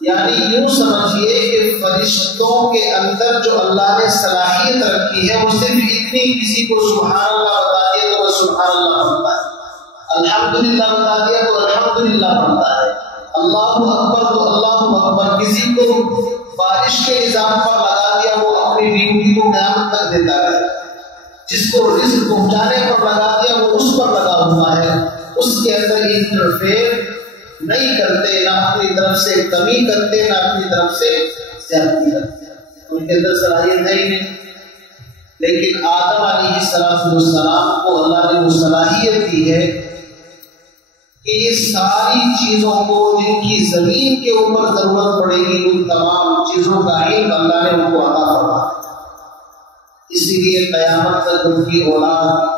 یعنی یوں سمجھیے کہ فرشتوں کے اندر جو اللہ نے صلاحیت رکھی ہے وہ صرف اتنی، کسی کو سبحان اللہ بتا دیا تو وہ سبحان اللہ بنتا ہے، الحمدللہ بتا دیا تو الحمدللہ بنتا ہے، اللہ اکبر تو اللہ اکبر، کسی کو بارش کے نظام پر لگا دیا وہ اپنی ڈیوٹی کو قیامت تک دیتا ہے، جس کو رزق پہنچانے پر لگا دیا وہ اس پر لگا ہوا ہے، اس کے اندر انٹرفیئر نہیں کرتے، نہ اپنی طرف سے کمی کرتے، نہ اپنی طرف سے زیادتی کرتے، ان کے اندر صلاحیت ہے ہی نہیں۔ لیکن آدم علیہ السلام کو اللہ نے وہ صلاحیت دی ہے کہ یہ ساری چیزوں کو جن کی زمین کے اوپر ضرورت پڑے گی ان تمام چیزوں کا علم اللہ نے ان کو عطا فرما دیا۔ اسی لیے قیامت تک ان کی اولاد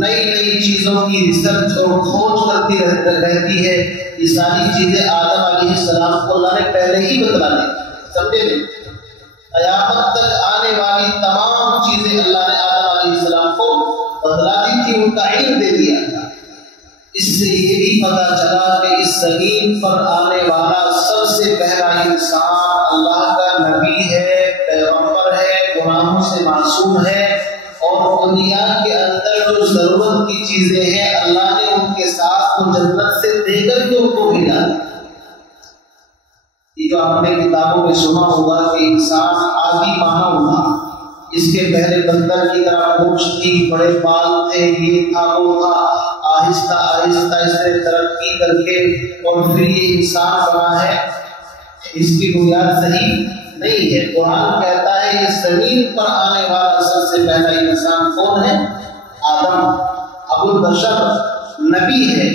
نئی نئی چیزوں کی ریسرچ اور کھوج کرتی رہتی ہے۔ یہ ساری چیزیں آدم علیہ السلام کو اللہ نے پہلے ہی بتلا دی، سمجھے نہیں؟ قیامت تک آنے والی تمام چیزیں اللہ نے آدم علیہ السلام کو بتلا دی تھی، ان کا علم دے دیا تھا۔ اس سے یہ بھی پتہ چلا کہ اس زمین پر آنے والا سب سے پہلا انسان اللہ کا نبی ہے، پیغمبر ہے، گناہوں سے معصوم ہے، اور دنیا کے اندر جو ضرورت کی چیزیں ہیں اللہ نے ان کے ساتھ وہ جنت سے دے کر کے ان کو بھیجا۔ یہ جو آپ نے کتابوں میں سنا ہوگا کہ انسان آدی مانو تھا، اس کے پہلے بندر کی طرح پوچھ تھی، بڑے بال تھے، یہ تھا وہ تھا، آہستہ آہستہ اس نے ترقی کر کے اور پھر یہ انسان بنا ہے۔ اس کی بنیاد صحیح نہیں ہے۔ قرآن کہتا ہے اس زمین پر آنے والا سب سے پہلا انسان کون ہے؟ آدم، ابو البشر، نبی ہے،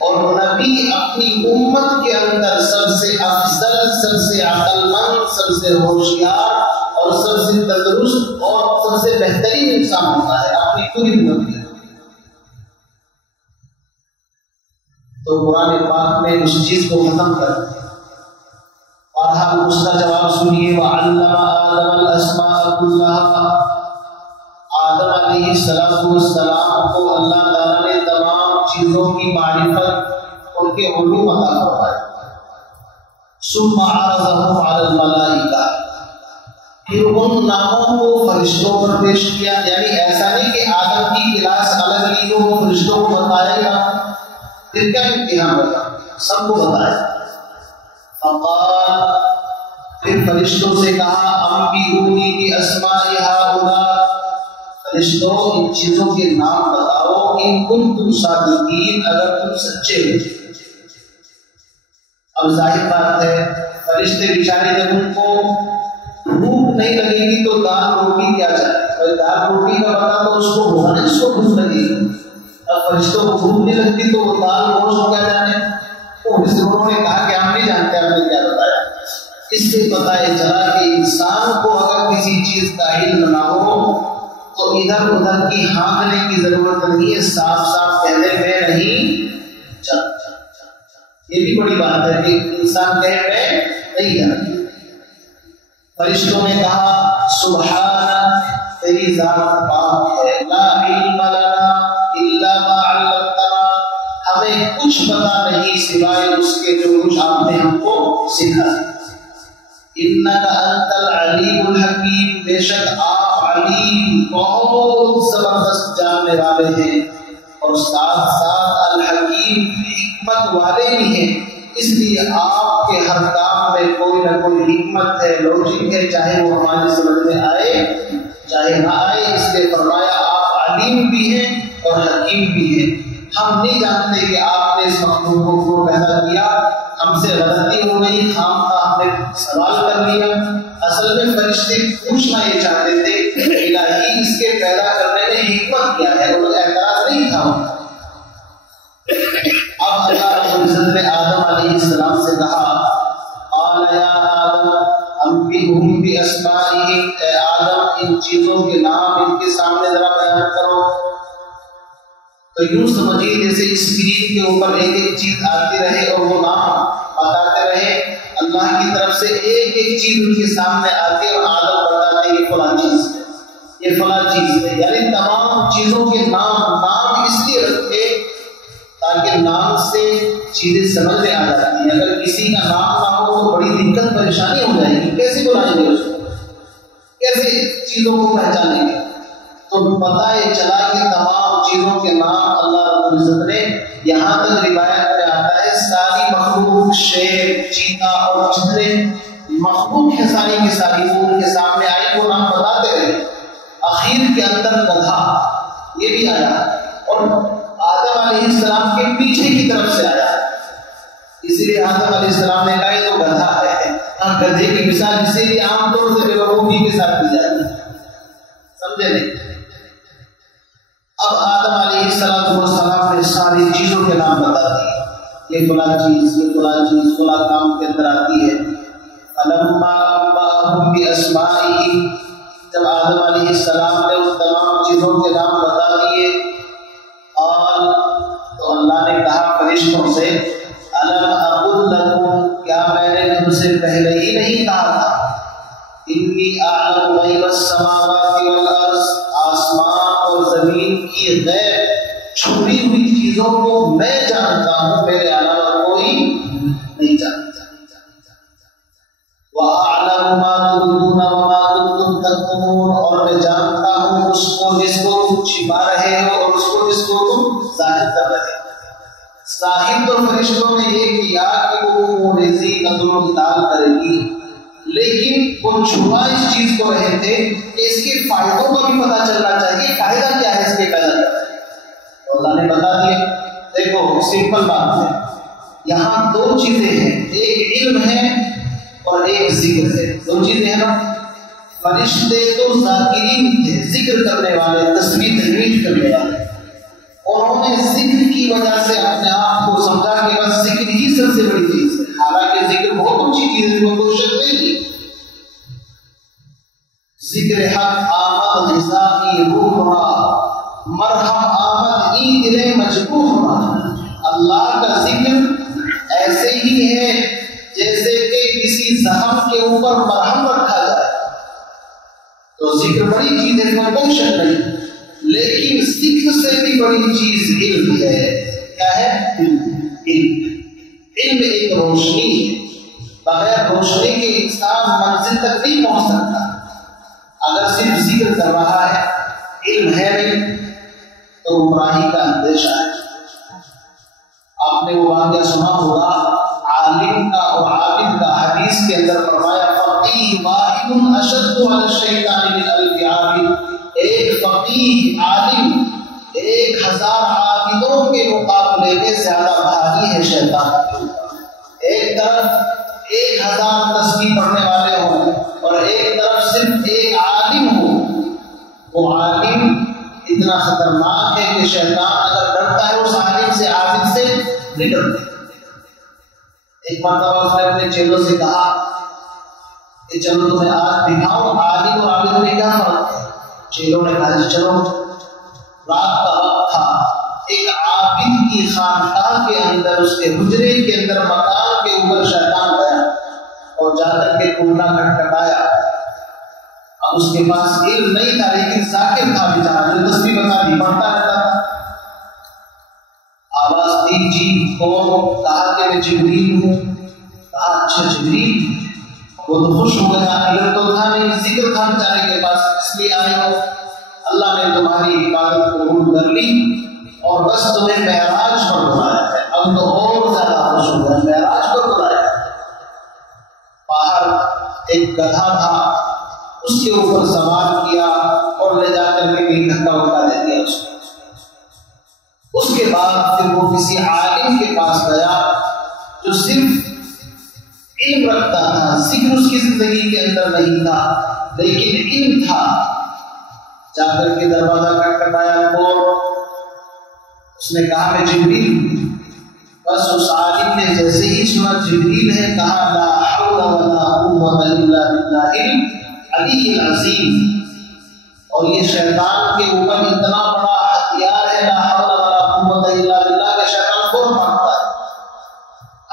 اور نبی اپنی امت کے اندر سب سے افضل، سب سے عقل مند، سب سے ہوشیار اور سب سے تندرست اور سب سے بہترین انسان ہوتا ہے اپنی پوری زندگی۔ تو قرآن پاک میں اس چیز کو ختم کر اور ہم اس کا جواب سنیے، وَعَلَّمَ آدَمَ الْأَسْمَاءَ كُلَّهَا۔ آدم علیہ السلام کو اللہ تعالیٰ نے تمام چیزوں کی معرفت ان کے علوم عطا فرمائے۔ ثم عرضهم على الملائکہ، پھر ان ناموں کو فرشتوں پر پیش کیا، یعنی ایسا نہیں کہ آدم کی کلاس الگ لی ہو، وہ فرشتوں کو بتایا گا، پھر کیا امتحان ہوگا، سب کو بتایا۔ فقال، پھر فرشتوں سے کہا، انبئونی باسماء هؤلاء، فرشتوں ان چیزوں کے نام بتاؤ، ان کنتم صادقین، اگر تم سچے ہو۔ اب ظاہر بات ہے فرشتے بیچارے جب ان کو بھوک نہیں لگے گی تو دال روٹی کیا جائے، دال روٹی کا پتا تو اس کو ہونا جس کو بھوک لگے گی، اب فرشتوں کو بھوک نہیں لگتی تو وہ دال گوشت کیا جانے، انہوں نے کہا کہ ہم نہیں جانتے آپ نے کیا بتایا۔ اس سے پتہ چلا کہ انسان کو اگر کسی چیز کا علم نہ ہو تو ادھر ادھر کی ہانکنے کی ضرورت نہیں ہے، صاف صاف کہنے میں نہیں جانتا۔ یہ بھی بڑی بات ہے کہ انسان کہے میں نہیں جانتا۔ فرشتوں نے کہا، سبحانک، تیری ذات پاک ہے، لا علم لنا الا ما علمتنا، ہمیں کچھ پتا نہیں سوائے اس کے جو کچھ آپ نے ہم کو سکھا۔ انک انت العلیم الحکیم، بے شک آپ علیم، بہت زبردست جاننے والے ہیں، اور ساتھ ساتھ الحکیم، حکمت والے بھی ہیں، اس لیے آپ کے ہر کام میں کوئی نہ کوئی حکمت ہے، لوجک ہے، چاہے وہ ہماری سمجھ میں آئے چاہے نہ آئے، اس لیے فرمایا آپ علیم بھی ہیں اور حکیم بھی ہیں۔ ہم نہیں جانتے کہ آپ نے اس مخلوق کو کیوں پیدا کیا، ہم سے غلطی ہو گئی، خام خواہ ہم نے سوال کر لیا۔ اصل میں فرشتے پوچھنا یہ چاہتے تھے کہ الہی اس کے پیدا کرنے میں حکمت کیا ہے، وہ اعتراض نہیں تھا۔ اب اللہ رب العزت نے آدم علیہ السلام سے کہا، قال یا آدم انبئہم باسمائہم، اے آدم ان چیزوں کے نام ان کے سامنے ذرا بیان کرو۔ تو یوں سمجھیے جیسے اسکرین کے اوپر ایک ایک چیز آتی رہے اور وہ نام بتاتے رہے، اللہ کی طرف سے ایک ایک چیز ان کے سامنے آتی اور آدم بتاتے یہ فلاں چیز ہے، یہ فلاں چیز ہے، یعنی تمام چیزوں کے نام اس لیے رکھتے تاکہ نام سے چیزیں سمجھ میں آ جاتی ہیں۔ اگر کسی کا نام نہ ہو تو بڑی دقت پریشانی ہو جائے گی، کیسے بلائیں گے اس کو، کیسے چیزوں کو پہچانیں گے؟ تو پتہ یہ چلا کہ تمام چیزوں کے نام اللہ رب العزت نے، یہاں تک روایت میں آتا ہے ساری مخلوق، شیر، چیتا اور جتنے مخلوق ہے ساری کی ساری وہ ان کے سامنے آئی، وہ نام بتاتے رہے۔ اخیر کے اندر گدھا یہ بھی آیا اور آدم علیہ السلام کے پیچھے کی طرف سے آیا، اسی لیے آدم علیہ السلام نے کہا یہ تو گدھا ہے۔ گدھے کی مثال اسی لیے عام طور سے بے وقوفی کے ساتھ دی جاتی ہے، سمجھے نہیں؟ اب آدم علیہ السلام نے ساری چیزوں کے نام بتا دیے، یہ فلاں چیز، یہ فلاں چیز، فلاں کام کے اندر آتی ہے۔ فلما انبأهم باسمائهم، جب آدم علیہ السلام نے ان تمام چیزوں کے نام بتا دیے، قال، تو اللہ نے کہا فرشتوں سے، الم اقل لکم، کیا میں نے تم سے پہلے ہی نہیں کہا تھا، انی اعلم غیب السماوات والارض، آسمان اور زمین کی غیب چھپی ہوئی چیزوں کو میں جانتا ہوں، میرے علاوہ کوئی نہیں جانتا۔ وَأَعْلَمُ مَا تُبْدُونَ وَمَا كُنتُمْ تَكْتُمُونَ، اور میں جانتا ہوں اس کو جس کو تم چھپا رہے ہو اور اس کو جس کو تم ظاہر کر رہے ہو۔ ظاہر تو فرشتوں نے یہ کیا کہ وہ رزق قدر و مثال کرے گی، لیکن وہ چھپا اس چیز کو رہے تھے کہ اس کے فائدوں کا بھی پتہ چلنا چاہیے، فائدہ کیا ہے اس کے پیدا کرنے کا، تو اللہ نے بتا دیا۔ دیکھو سمپل بات ہے، یہاں دو چیزیں ہیں، ایک علم ہے اور ایک ذکر ہے، دو چیزیں ہیں نا۔ فرشتے تو ذاکرین تھے، ذکر کرنے والے، تسبیح تحمید کرنے والے، انہوں نے ذکر کی وجہ سے اپنے آپ کو سمجھا کہ بس ذکر ہی سب سے بڑی چیز ہے، حالانکہ ذکر بہت اونچی چیز ہے، وہ کوئی شک نہیں۔ ذکر حق آمد ہے، اللہ کا ذکر ایسے ہی ہے جیسے کہ کسی زخم کے اوپر مرہم رکھا جائے. تو ذکر بڑی چیز ہے، اس میں کوئی شک نہیں، لیکن ذکر سے بھی بڑی چیز علم ہے. کیا ہے؟ علم. علم ایک روشنی ہے، بغیر روشنی کے انسان منزل تک نہیں پہنچ سکتا. اگر صرف ذکر کر رہا ہے، علم ہے نہیں، تو گمراہی کا اندیشہ ہے. آپ نے وہ واقعہ سنا ہوگا عالم کا اور عابد کا. حدیث کے اندر فرمایا فقیہ واحد اشد علی الشیطان من الف عابد. ایک فقیہ عالم 1000 عابدوں کے مقابلے میں زیادہ بھاری ہے شیطان. ایک طرف 1000 تسبیح پڑھنے والے ہوں اور ایک طرف صرف ایک عالم ہو. وہ عالم اتنا خطرناک ہے کہ شیطان اگر ڈرتا ہے اس عالم سے، عابد سے نہیں ڈرتا. ایک مرتبہ اس نے اپنے چیلوں سے کہا کہ چلو تمہیں آج دکھاؤں عالم اور عابد میں کیا فرق ہے. چیلوں نے کہا جی چلو. رات کا وقت تھا، ایک عابد کی خانقاہ کے اندر، اس کے حجرے کے اندر مکان کے اوپر شیطان گیا اور جا کر کے کنڈا کھٹکھٹایا. اب اس کے پاس علم نہیں تھا لیکن ذاکر تھا بیچارہ، جو تسبیح بتا دی پڑھتا رہتا تھا. آواز دی جی کون؟ کہا کہ میں جبریل ہوں. کہا اچھا جبریل. وہ تو خوش ہو گیا، علم تو تھا نہیں، ذکر تھا بیچارے کے پاس، اس لیے آئے ہو. اللہ نے تمہاری عبادت قبول کر لی اور بس تمہیں معراج پر بلایا ہے. اب تو اور زیادہ خوش ہو گیا، معراج پر بلایا ہے. باہر ایک گدھا تھا، اس کے اوپر سوار کیا اور لے جا کر کے کہیں دھکا وکا دے دیا اس کو. اس کے بعد پھر وہ کسی عالم کے پاس گیا جو صرف علم رکھتا تھا، ذکر اس کی زندگی کے اندر نہیں تھا لیکن علم تھا. جا کر کے دروازہ کھٹکھٹایا اور اس نے کہا میں جبریل ہوں. بس اس عالم نے جیسے ہی سنا جبریل ہے، کہا لا حول ولا قوت الا باللہ العلی العظیم. اور یہ شیطان کے اوپر اتنا بڑا ہتھیار ہے لا حول ولا قوت الا باللہ کہ شیطان فوراً بھاگتا ہے.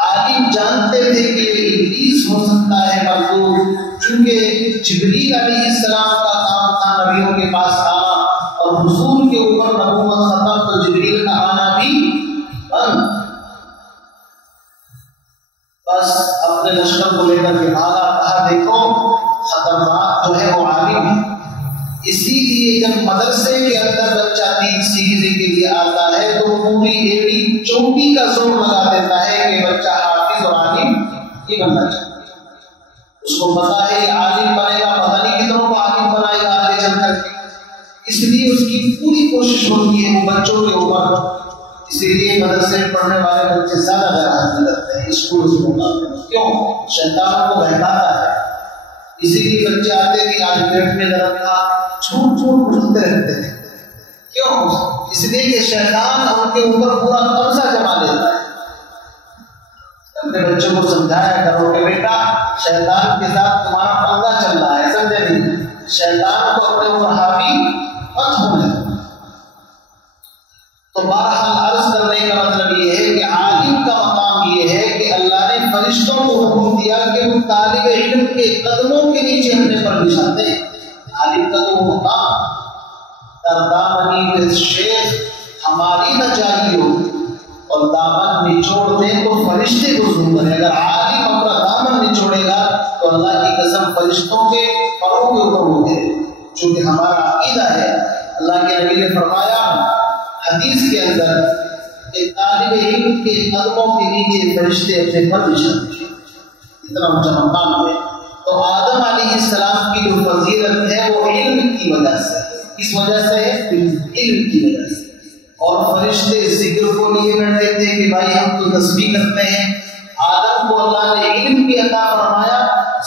عالم جانتے تھے کہ یہ ابلیس ہو سکتا ہے مردود، چونکہ جبریل علیہ السلام کا کام تھا نبیوں کے پاس آنا اور حضور کے اوپر نبوت ختم، تو جبریل کا آنا بھی بند. بس اپنے لشکر کو لے کر کے بھاگا. کہا دیکھو خطرناک جو ہے وہ عالم ہے. اسی لیے جب مدرسے کے اندر بچہ دین سیکھنے کے لیے آتا ہے تو پوری ایڑی چوٹی کا زور لگا دیتا ہے کہ بچہ حافظ اور عالم یہ بننا چاہیے. اس کو پتا ہے یہ عالم بنے گا، پتہ نہیں کتنوں کو عالم بنائے گا آگے چل کر کے. اس لیے اس کی پوری کوشش ہوتی ہے وہ بچوں کے اوپر. اسی لیے مدرسے میں پڑھنے والے بچے زیادہ حاصل کرتے ہیں اسکول سے مقابلے. کیوں؟ شیطان کو بہکاتا ہے. اسی لیے بچے آتے کہ آج پیٹ میں درد تھا، چھوٹ چھوٹ اٹھتے رہتے ہیں. کیوں؟ اس لیے کہ شیطان ان کے اوپر پورا قبضہ جما لیتا ہے. اپنے بچوں کو سمجھایا کرو کہ بیٹا شیطان کے ساتھ تمہارا پنگا چل رہا ہے، سمجھے نہیں؟ شیطان کو اپنے اوپر حاوی مت ہونے. تو بہرحال عرض کرنے کا مطلب یہ ہے کہ عالم کا مقام یہ ہے کہ اللہ نے فرشتوں کو حکم دیا کہ وہ طالب علم کے قدموں کے نیچے اپنے پر بچھاتے ہیں. عالم کا تو وہ مقام دامنی شیخ ہماری نہ چاہیے ہو اور دامن نچوڑ دیں تو فرشتے کو ضرور ہے. اگر عالم اپنا دامن نچوڑے گا تو اللہ کی قسم فرشتوں کے پروں کے اوپر ہوتے ہیں. چونکہ ہمارا عقیدہ ہے، اللہ کے نبی نے فرمایا حدیث کے اندر کہ طالب علم کے قدموں کے نیچے فرشتے اپنے پر بچھاتے ہیں. اتنا اونچا مقام ہے. تو آدم علیہ السلام کی جو فضیلت ہے وہ علم کی وجہ سے، اس وجہ سے علم کی وجہ سے. اور فرشتے ذکر کو لیے بیٹھتے تھے کہ بھائی ہم تو تسبیح کرتے ہیں. آدم کو اللہ نے علم بھی عطا فرمایا،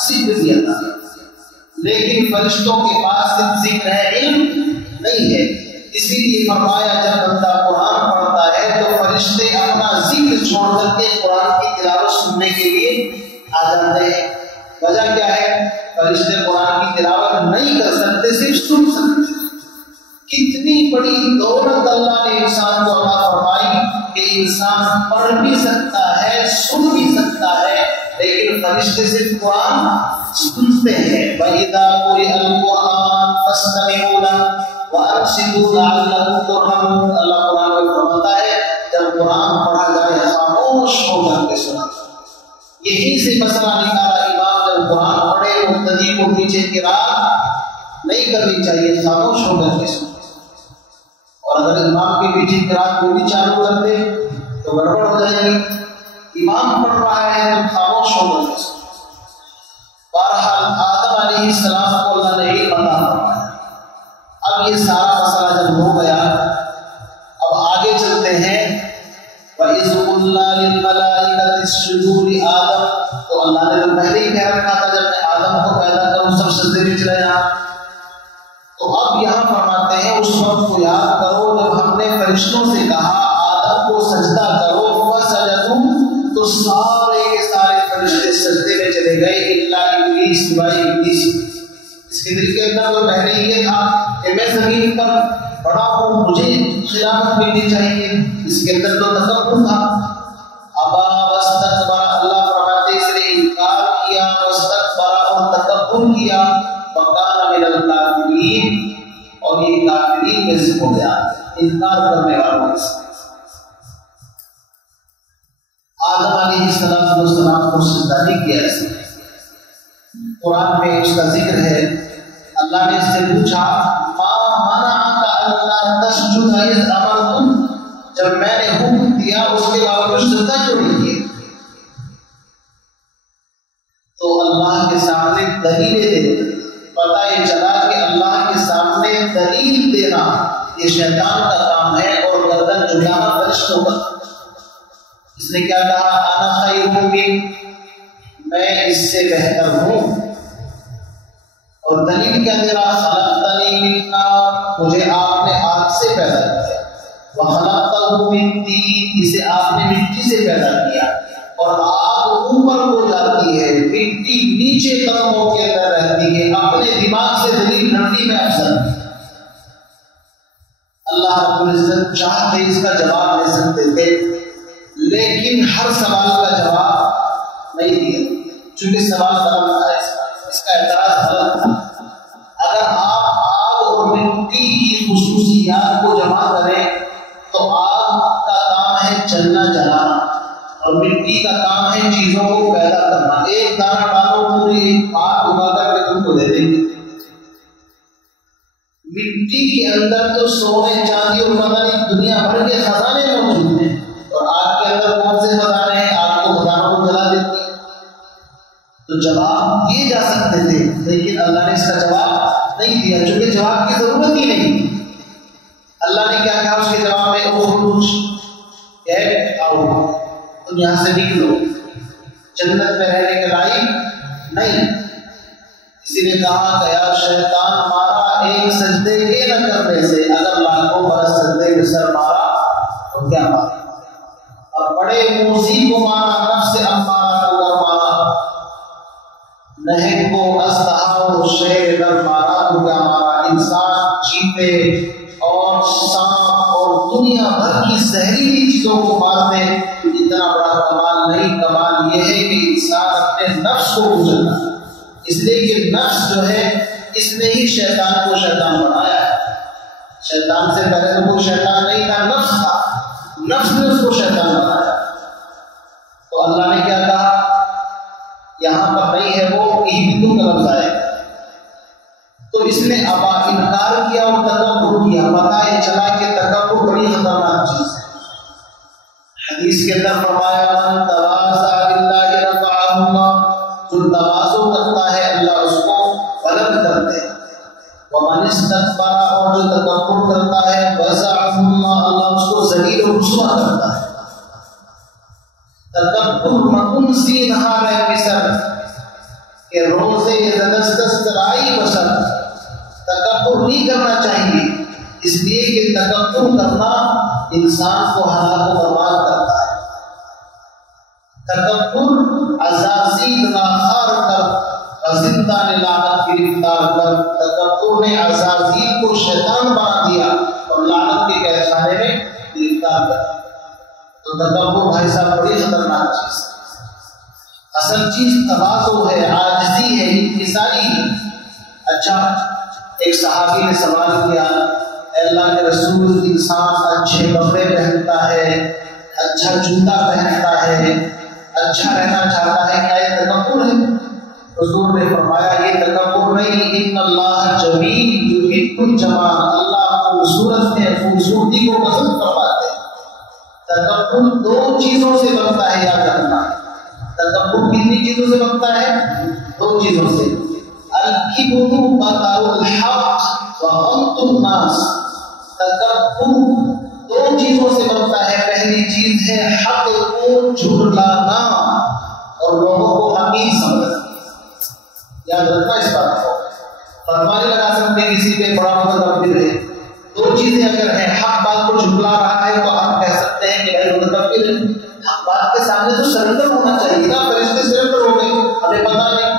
ذکر بھی عطا فرمایا. لیکن فرشتوں کے پاس ذکر ہے، علم نہیں ہے. اسی لیے فرمایا جب بندہ قرآن پڑھتا ہے تو فرشتے اپنا ذکر چھوڑ کر کے قرآن کی تلاوت سننے کے لیے آ جاتے ہیں. وجہ کیا ہے؟ فرشتے قرآن کی تلاوت نہیں کر سکتے، صرف سن سکتے. کتنی بڑی دولت اللہ نے انسان کو عطا فرمائی کہ انسان پڑھ بھی سکتا ہے، سن بھی سکتا ہے، لیکن فرشتے صرف قرآن سنتے ہیں۔ وَإِذَا قُرِئَ الْقُرْآنُ فَاسْتَمِعُوا لَهُ وَأَنصِتُوا لَعَلَّكُمْ تُرْحَمُونَ۔ اللہ قرآن میں فرماتا ہے جب قرآن پڑھا جائے خاموش ہو کر کے سنا۔ یہیں سے مسئلہ نکالا امام جب قرآن پڑھے مقتدی کو پیچھے قرات نہیں کرنی چاہیے، خاموش ہو کر کے سنا۔ اور اگر امام کے پیچھے قرات پوری چالو کر دے تو گڑبڑ ہو جائے گی۔ امام پڑھ رہا ہے تو خاموش ہو کر کے سنا۔ بہرحال آدم علیہ السلام کو اللہ نے علم عطا فرمایا۔ اب یہ سارا مسئلہ جب ہو گیا، اب آگے چلتے ہیں۔ وَإِذْ قُلْنَا لِلْمَلَائِكَةِ اسْجُدُوا لِآدَمَ، تو اللہ نے تو پہلے ہی کہہ رکھا تھا جب میں آدم کو پیدا کروں سب سجدے میں چلے جائیں۔ تو اب یہاں فرماتے ہیں اس وقت کو یاد کرو جب ہم نے فرشتوں سے کہا آدم کو سجدہ کرو، فَسَجَدُوا، تو سارے کے سارے فرشتے سجدے میں چلے گئے الا ابلیس، سوائے ابلیس۔ اس کے دل کے اندر تو پہلے ہی یہ تھا کہ میں زمین پر بڑا ہوں، مجھے خلافت ملنی چاہیے، اس کے اندر تو تکبر تھا۔ ابا واستکبر، اللہ فرماتے اس نے انکار کیا، واستکبر اور تکبر کیا، وکان من الکافرین، اور یہ کافرین میں سے ہو گیا، انکار کرنے والوں میں سے۔ آدم علیہ السلام کو سجدہ نہیں کیا اس نے۔ قرآن میں اس کا ذکر ہے، اللہ نے اس سے پوچھا ما منعک الا تسجد اذ امرتک، جب میں نے حکم دیا اس کے باوجود سجدہ کیوں نہیں کیا؟ تو اللہ کے سامنے دلیلیں دے، پتہ یہ چلا کہ اللہ کے سامنے دلیل دینا یہ شیطان کا کام ہے اور گردن جھکانا فرشتوں کا۔ اس نے کیا کہا؟ انا خیر منہ، میں اس سے بہتر ہوں۔ اور دلیل کیا دے رہا؟ خلقتنی من نار، مجھے آپ نے آگ سے پیدا کیا، وخلقتہ من طین، اسے آپ نے مٹی سے پیدا کیا، اور آگ اوپر کو جاتی ہے، مٹی نیچے قدموں کے اندر رہتی ہے، اپنے دماغ سے دلیل ڈھونڈی میں افضل۔ اللہ رب العزت چاہتے اس کا جواب دے سکتے تھے، لیکن ہر سوال کا جواب نہیں دیا، چونکہ سوال غلط تھا، اس کا اعتراض غلط تھا۔ اگر آپ آگ اور مٹی کی خصوصیات کو جمع کریں تو آگ کا کام ہے جلنا جلانا، اور مٹی کا کام ہے چیزوں کو پیدا کرنا۔ ایک دانہ ڈالو پوری آگ اگا کر کے تم کو دے دیں گے۔ مٹی کے اندر تو سونے چاندی اور پتہ نہیں دنیا بھر کے خزانے موجود ہیں، اور آگ کے اندر کون سے خزانے ہیں؟ آگ کو خزانوں کو جلا دیتی ہے۔ تو جواب دیے جا سکتے تھے، لیکن اللہ نے اس کا جواب نہیں دیا، چونکہ جواب کی ضرورت ہی نہیں۔ اللہ نے کیا کہا اس کے جواب میں؟ اخرج، گیٹ آؤٹ، تم یہاں سے نکلو، جنت میں رہنے کے لائق نہیں۔ کسی نے کہا کہ یا شیطان مارا ایک سجدے کے نہ کرنے سے، اگر لاکھوں برس سجدے میں سر مارا تو کیا مارا؟ اور بڑے موسی کو مارا، نفس امارہ کو مارا، نہنگ کو اسدہا اور شیر در مارا تو کیا مارا؟ انسان، چیتے اور سانپ اور دنیا بھر کی زہریلی چیزوں کو مارتے ہیں، اتنا بڑا کمال نہیں۔ کمال یہ ہے کہ انسان اپنے نفس کو گزرنا، اس لیے کہ نفس جو ہے اس نے ہی شیطان کو شیطان بنایا ہے۔ شیطان سے پہلے تو کوئی شیطان نہیں تھا، نفس تھا، نفس نے اس کو شیطان بنایا۔ تو اللہ نے کیا کہا؟ یہاں پر نہیں ہے وہ اہبطوا کا لفظ آئے، تو اس نے ابا انکار کیا اور تکبر کیا۔ پتہ یہ چلا کہ تکبر بڑی خطرناک چیز ہے۔ حدیث کے اندر فرمایا من تواضع للہ رفعہ اللہ، جو تواضع کرتا ہے اللہ اس کو بلند کرتے ہیں، ومن استکبر، اور جو تکبر کرتا ہے، وضعہ اللہ، اللہ اس کو ذلیل و رسوا کرتا ہے۔ تکبر مکنسی نہار بسر، کہ روزے زدسترائی بسر، تکبر نہیں کرنا چاہیے، اس لیے کہ تکبر کرنا انسان کو ہلاک و برباد کرتا ہے۔ تکبر عزازی ناخار کر، زندہ لعنت گرفتار کر، تکبر تکبر نے عزازیل کو شیطان بنا دیا اور لعنت کے قید خانے میں گرفتار کر دیا۔ تو تکبر بھائی صاحب بڑی خطرناک چیز ہے۔ اصل چیز تواضع ہے، عاجزی ہے، انکساری ہے۔ اچھا، ایک صحابی نے سوال کیا، اے اللہ کے رسول، انسان اچھے کپڑے پہنتا ہے، اچھا جوتا پہنتا ہے، اچھا رہنا چاہتا ہے، کیا یہ تکبر ہے؟ حضور نے فرمایا یہ تکبر نہیں، ان اللہ جمیل یحب الجمال، اللہ خوبصورت ہے، خوبصورتی کو پسند فرماتے ہیں۔ تکبر دو چیزوں سے بنتا ہے، یاد رکھنا۔ تکبر کتنی چیزوں سے بنتا ہے؟ دو چیزوں سے۔ الکبر بطر الحق وغمط الناس، تکبر دو چیزوں سے بنتا ہے۔ پہلی چیز ہے حق کو جھٹلانا اور لوگوں کو حقیر سمجھنا۔ یاد رکھنا اس بات کو، فرمانے لگا سکتے کسی پہ بڑا متکبر ہے۔ دو چیزیں اگر ہیں، حق بات کو جھٹلا رہا ہے تو ہم کہہ سکتے ہیں کہ بھائی متکبر ہے۔ حق بات کے سامنے تو سرنڈر ہونا چاہیے نا، فرشتے سرنڈر ہو گئے، ہمیں پتا نہیں،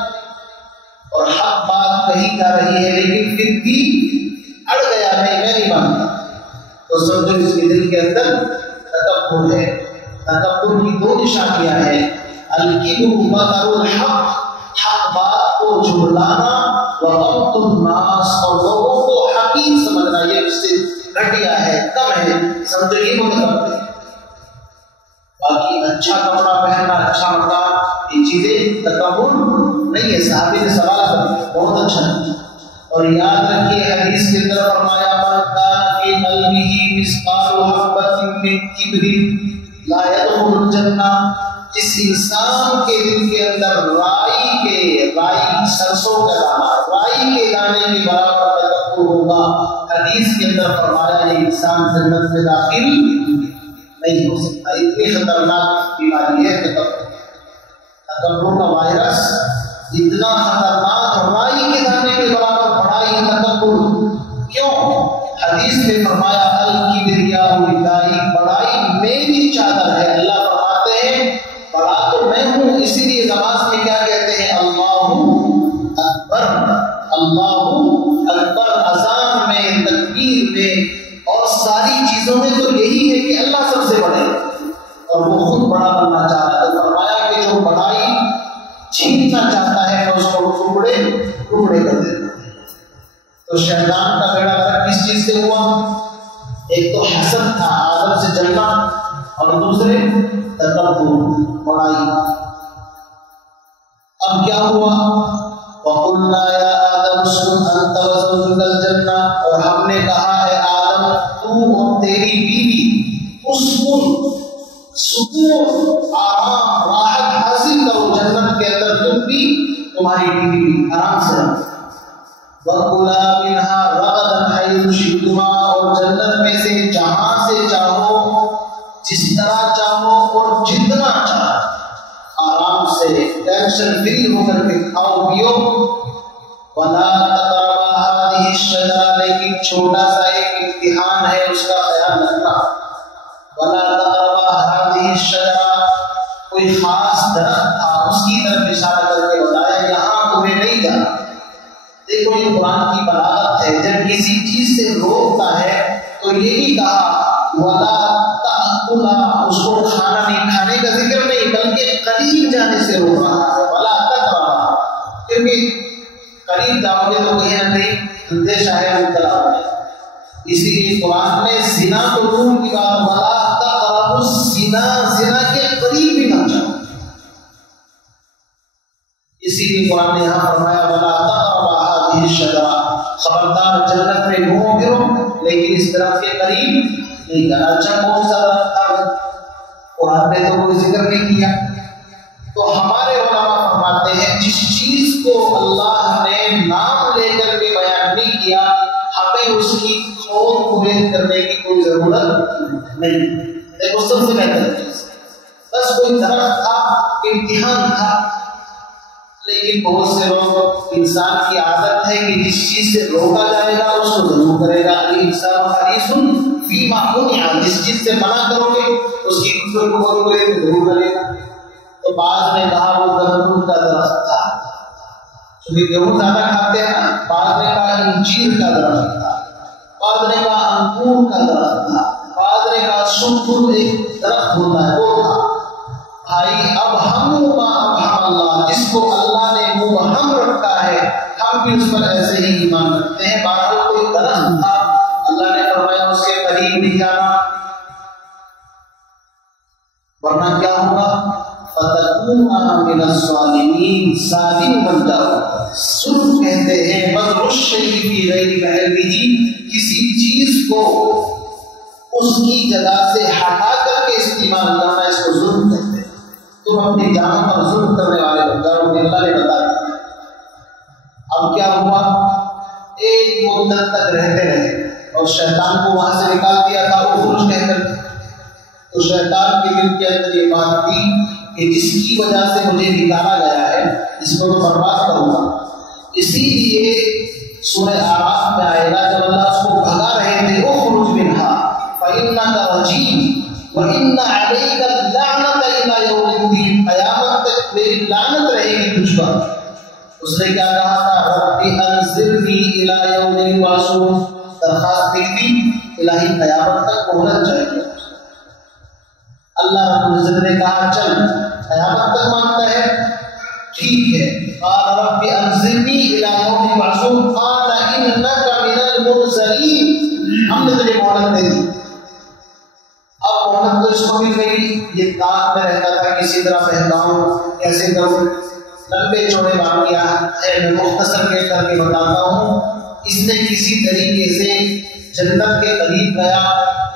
اور حق بات کہی جا رہی ہے لیکن پھر بھی اڑ گیا، میں نہیں مانتا، تو سمجھو اس کے دل کے اندر تکبر ہے۔ تکبر کی دو نشانیاں ہیں، الکبر بطر الحق، حق بات کو جھٹلانا، وغمط الناس، اور لوگوں کو حقیر سمجھنا، یہ اس سے گھٹیا ہے، کم ہے، سمجھو یہ متکبر ہے۔ باقی اچھا کپڑا پہننا، اچھا مکان، یہ چیزیں تکبر نہیں ہے۔ صحابی نے سوال کیا، بہت اچھا ہے۔ اور یاد رکھیے حدیث کے اندر فرمایا من کان فی قلبہ مثقال حبۃ من کبر لا يدخل الجنہ، جس انسان کے دل کے اندر رائی سرسوں کا دانہ، رائی کے دانے کے برابر تکبر ہوگا، حدیث کے اندر فرمایا یہ انسان جنت میں داخل نہیں ہو سکتا۔ اتنی خطرناک بیماری ہے تکبر۔ تکبر کا وائرس اتنا خطرناک، رائی کے دانے کے برابر بڑا ہی تکبر۔ کیوں؟ حدیث میں فرمایا الکبریاء ردائی، بڑائی میری چادر ہے۔ اللہ فرماتے ہیں بڑا تو میں ہوں، اسی لیے نماز میں کیا کہتے ہیں؟ اللہ اکبر، اللہ اکبر، اذان میں، تکبیر میں اور ساری چیزوں میں تو یہی ہے کہ اللہ سب سے بڑے اور وہ خود بڑا بننا چاہتا ہے۔ فرمایا کہ جو بڑائی چھیننا چاہتا ہے میں اس کو ٹکڑے ٹکڑے کر دیتا ہوں۔ تو شیطان کا بیڑا غرق کس چیز سے ہوا؟ ایک تو حسد تھا، آدم سے جلنا، اور دوسرے تکبر، بڑائی۔ اب کیا ہوا؟ وَقُلْنَا يَا آدَمُ اسْكُنْ أَنْتَ وَزَوْجُكَ الْجَنَّةَ، اور ہم نے کہا ہے آدم تو اور تیری بیوی اسکن، سکون، آرام، راحت حاصل کرو جنت کے اندر، تم بھی تمہاری بیوی بھی آرام سے رہو۔ وَكُلَا مِنْهَا رَغَدًا حَيْثُ شِئْتُمَا، اور جنت میں سے جہاں سے چاہو، جس طرح چاہو اور جتنا چاہو، آرام سے ٹینشن فری ہو کر کے کھاؤ پیو۔ وَلَا تَقْرَبَا هَٰذِهِ الشَّجَرَةَ، لیکن چھوٹا سا ایک امتحان ہے، اس کا خیال رکھنا۔ وَلَا تَقْرَبَا هَٰذِهِ الشَّجَرَةَ، کوئی خاص درخت تھا، اس کی طرف اشارہ کر کے بتایا یہاں تمہیں نہیں جانا۔ دیکھو یہ قرآن کی بلاغت ہے، جب کسی چیز سے روکتا ہے تو یہ بھی کہا وَلَا تَأْكُلَا، اس کو کھانا نہیں، کھانے کا ذکر نہیں، بلکہ قریب جانے سے روک رہا ہے۔ وَلَا تَقْرَبَا، کیونکہ قریب جاؤ گے تو کہیں نہ کہیں اندیشہ ہے مبتلا ہونے۔ اسی لیے قرآن نے زنا کو دور کی بات، وَلَا تَقْرَبُوا الزِّنَا، زنا کے قریب بھی نہ جاؤ۔ اسی لیے قرآن نے یہاں فرمایا وَلَا تَقْرَبَا هَٰذِهِ الشَّجَرَةَ، خبردار جنت میں گھومو پھرو لیکن اس درخت کے قریب نہیں جانا۔ اچھا کون سا درخت تھا؟ قرآن نے تو کوئی ذکر نہیں کیا۔ تو ہمارے علماء فرماتے ہیں جس چیز کو اللہ نے نام لے کر کے بیان نہیں کیا، ہمیں اس کی کھود کھود کرنے کی کوئی ضرورت نہیں۔ دیکھو سب سے بہتر چیز بس کوئی درخت تھا، امتحان تھا، لیکن بہت سے لوگ، انسان کی عادت ہے کہ جس چیز سے روکا جائے گا اس کو ضرور کرے گا۔ انسان حریص فیما منع، جس چیز سے منع کرو گے اس کی خود کو کرو گے تو ضرور کرے گا۔ تو بعض نے کہا وہ زردون کا درخت تھا، کیونکہ گیہوں زیادہ کھاتے ہیں نا. بعد نے کہا انجیر کا درخت تھا, بعد نے کہا انگور کا درخت تھا, بعد نے کہا سنبل ایک درخت ہوتا ہے وہ تھا. بھائی اب ہم اللہ, جس کو اللہ نے مبہم رکھا ہے ہم بھی اس پر ایسے ہی ایمان رکھتے ہیں. بہرحال کوئی درخت تھا, اللہ نے فرمایا اس کے قریب نہیں جانا ورنہ کیا ہوگا, فَتَكُونَ مِنَ الظَّالِمِينَ, ظالم بن جاؤ. ظلم کہتے ہیں بذل الشیء فی غیر محلہ, کسی چیز کو اس کی جگہ سے ہٹا کر کے استعمال کرنا, اس کو ظلم کہتے ہیں. تم اپنی جان پر ظلم کرنے والے ہو جاؤ, اللہ نے بتا دیا. اب کیا ہوا, ایک مدت تک رہتے رہے اور شیطان کو وہاں سے نکال دیا تھا اخرج کہہ کر. تو شیطان کے دل کے اندر یہ بات تھی کہ جس کی وجہ سے مجھے نکالا گیا ہے اس کو تو برباد کروں گا. اسی لیے سورہ اعراف میں آئے گا جب اللہ اس کو بھگا رہے تھے, اخرج منہا فإنک رجیم وإن علیک اللعنۃ الی یوم الدین, قیامت تک میری لعنت رہے گی تجھ پر. اس نے کیا کہا تھا, رب انظرنی الی یوم یبعثون, درخواست دی تھی الہی قیامت تک مہلت چاہیے. اللہ رب العزت نے کہا چل قیامت تک مانتا ہے ٹھیک ہے. قال رب انظرنی الی یوم یبعثون قال انک من المنظرین, ہم نے تجھے مہلت دے دی. اب مہلت تو اس کو مل گئی, یہ کام میں رہتا تھا کسی طرح بہتاؤں کیسے کروں, لمبے چوڑے واقعات ہے میں مختصر کر کے بتاتا ہوں. اس نے کسی طریقے سے جنت کے قریب گیا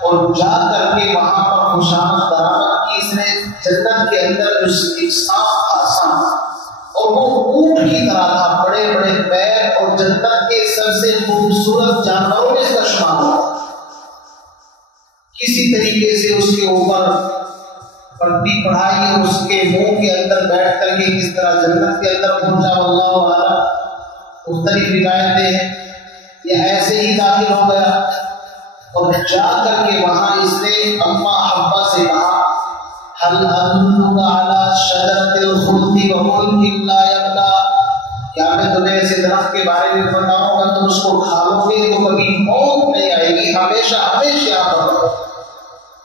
اور جا کر کے وہاں پر خوشامد برآمد کی. اس نے جنت کے اندر جو ایک سانپ تھا, سانپ, اور وہ اونٹ کی طرح تھا, بڑے بڑے پیر, اور جنت کے سب سے خوبصورت جانوروں میں اس کا شمار ہوا. کسی طریقے سے اس کے اوپر پٹی پڑھائی اور اس کے منہ کے اندر بیٹھ کر کے کس طرح جنت کے اندر پہنچا, واللہ اعلم, مختلف روایتیں ہیں. یہ ایسے ہی داخل ہو گیا اور جا کر کے وہاں اس نے اما حوا سے کہا, هل أدلك على شجرة الخلد وملك لا يبلى, کیا میں تمہیں ایسے درخت کے بارے میں بتاؤں گا تم اس کو کھا لو گے تو کبھی موت نہیں آئے گی, ہمیشہ ہمیشہ یہاں پر رہو.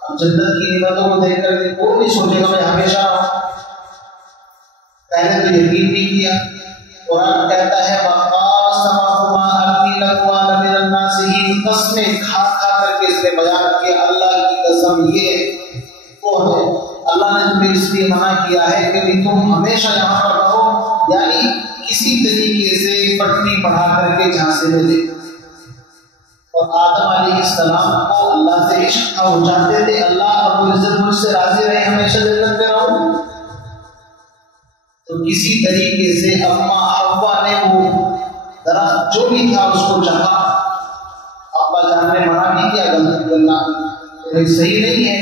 اب جنت کی نعمتوں کو دیکھ کر کے کوئی نہیں سوچے گا میں ہمیشہ رہوں. پہلے تو یقین نہیں کیا. قرآن کہتا ہے وَقَاسَمَهُمَا أَنِّي لَكُمَا لَمِنَ النَّاصِحِينَ, قسمیں کھا کھا کر کے اس نے بیان کیا اللہ کی قسم یہ وہ ہے, اللہ نے تمہیں اس لیے منع کیا ہے کہ تم ہمیشہ یہاں پر رہو, یعنی کسی طریقے سے پٹری پڑھا کر کے جہاں سے لے. اور آدم علیہ السلام کو اللہ سے عشق تھا, وہ چاہتے تھے اللہ رب العزت مجھ سے راضی رہے, ہمیشہ جنت میں رہوں. تو کسی طریقے سے اما حوا نے وہ درخت جو بھی تھا اس کو چکھا. ابا جان نے منع نہیں کیا, غلط کرنا صحیح نہیں ہے,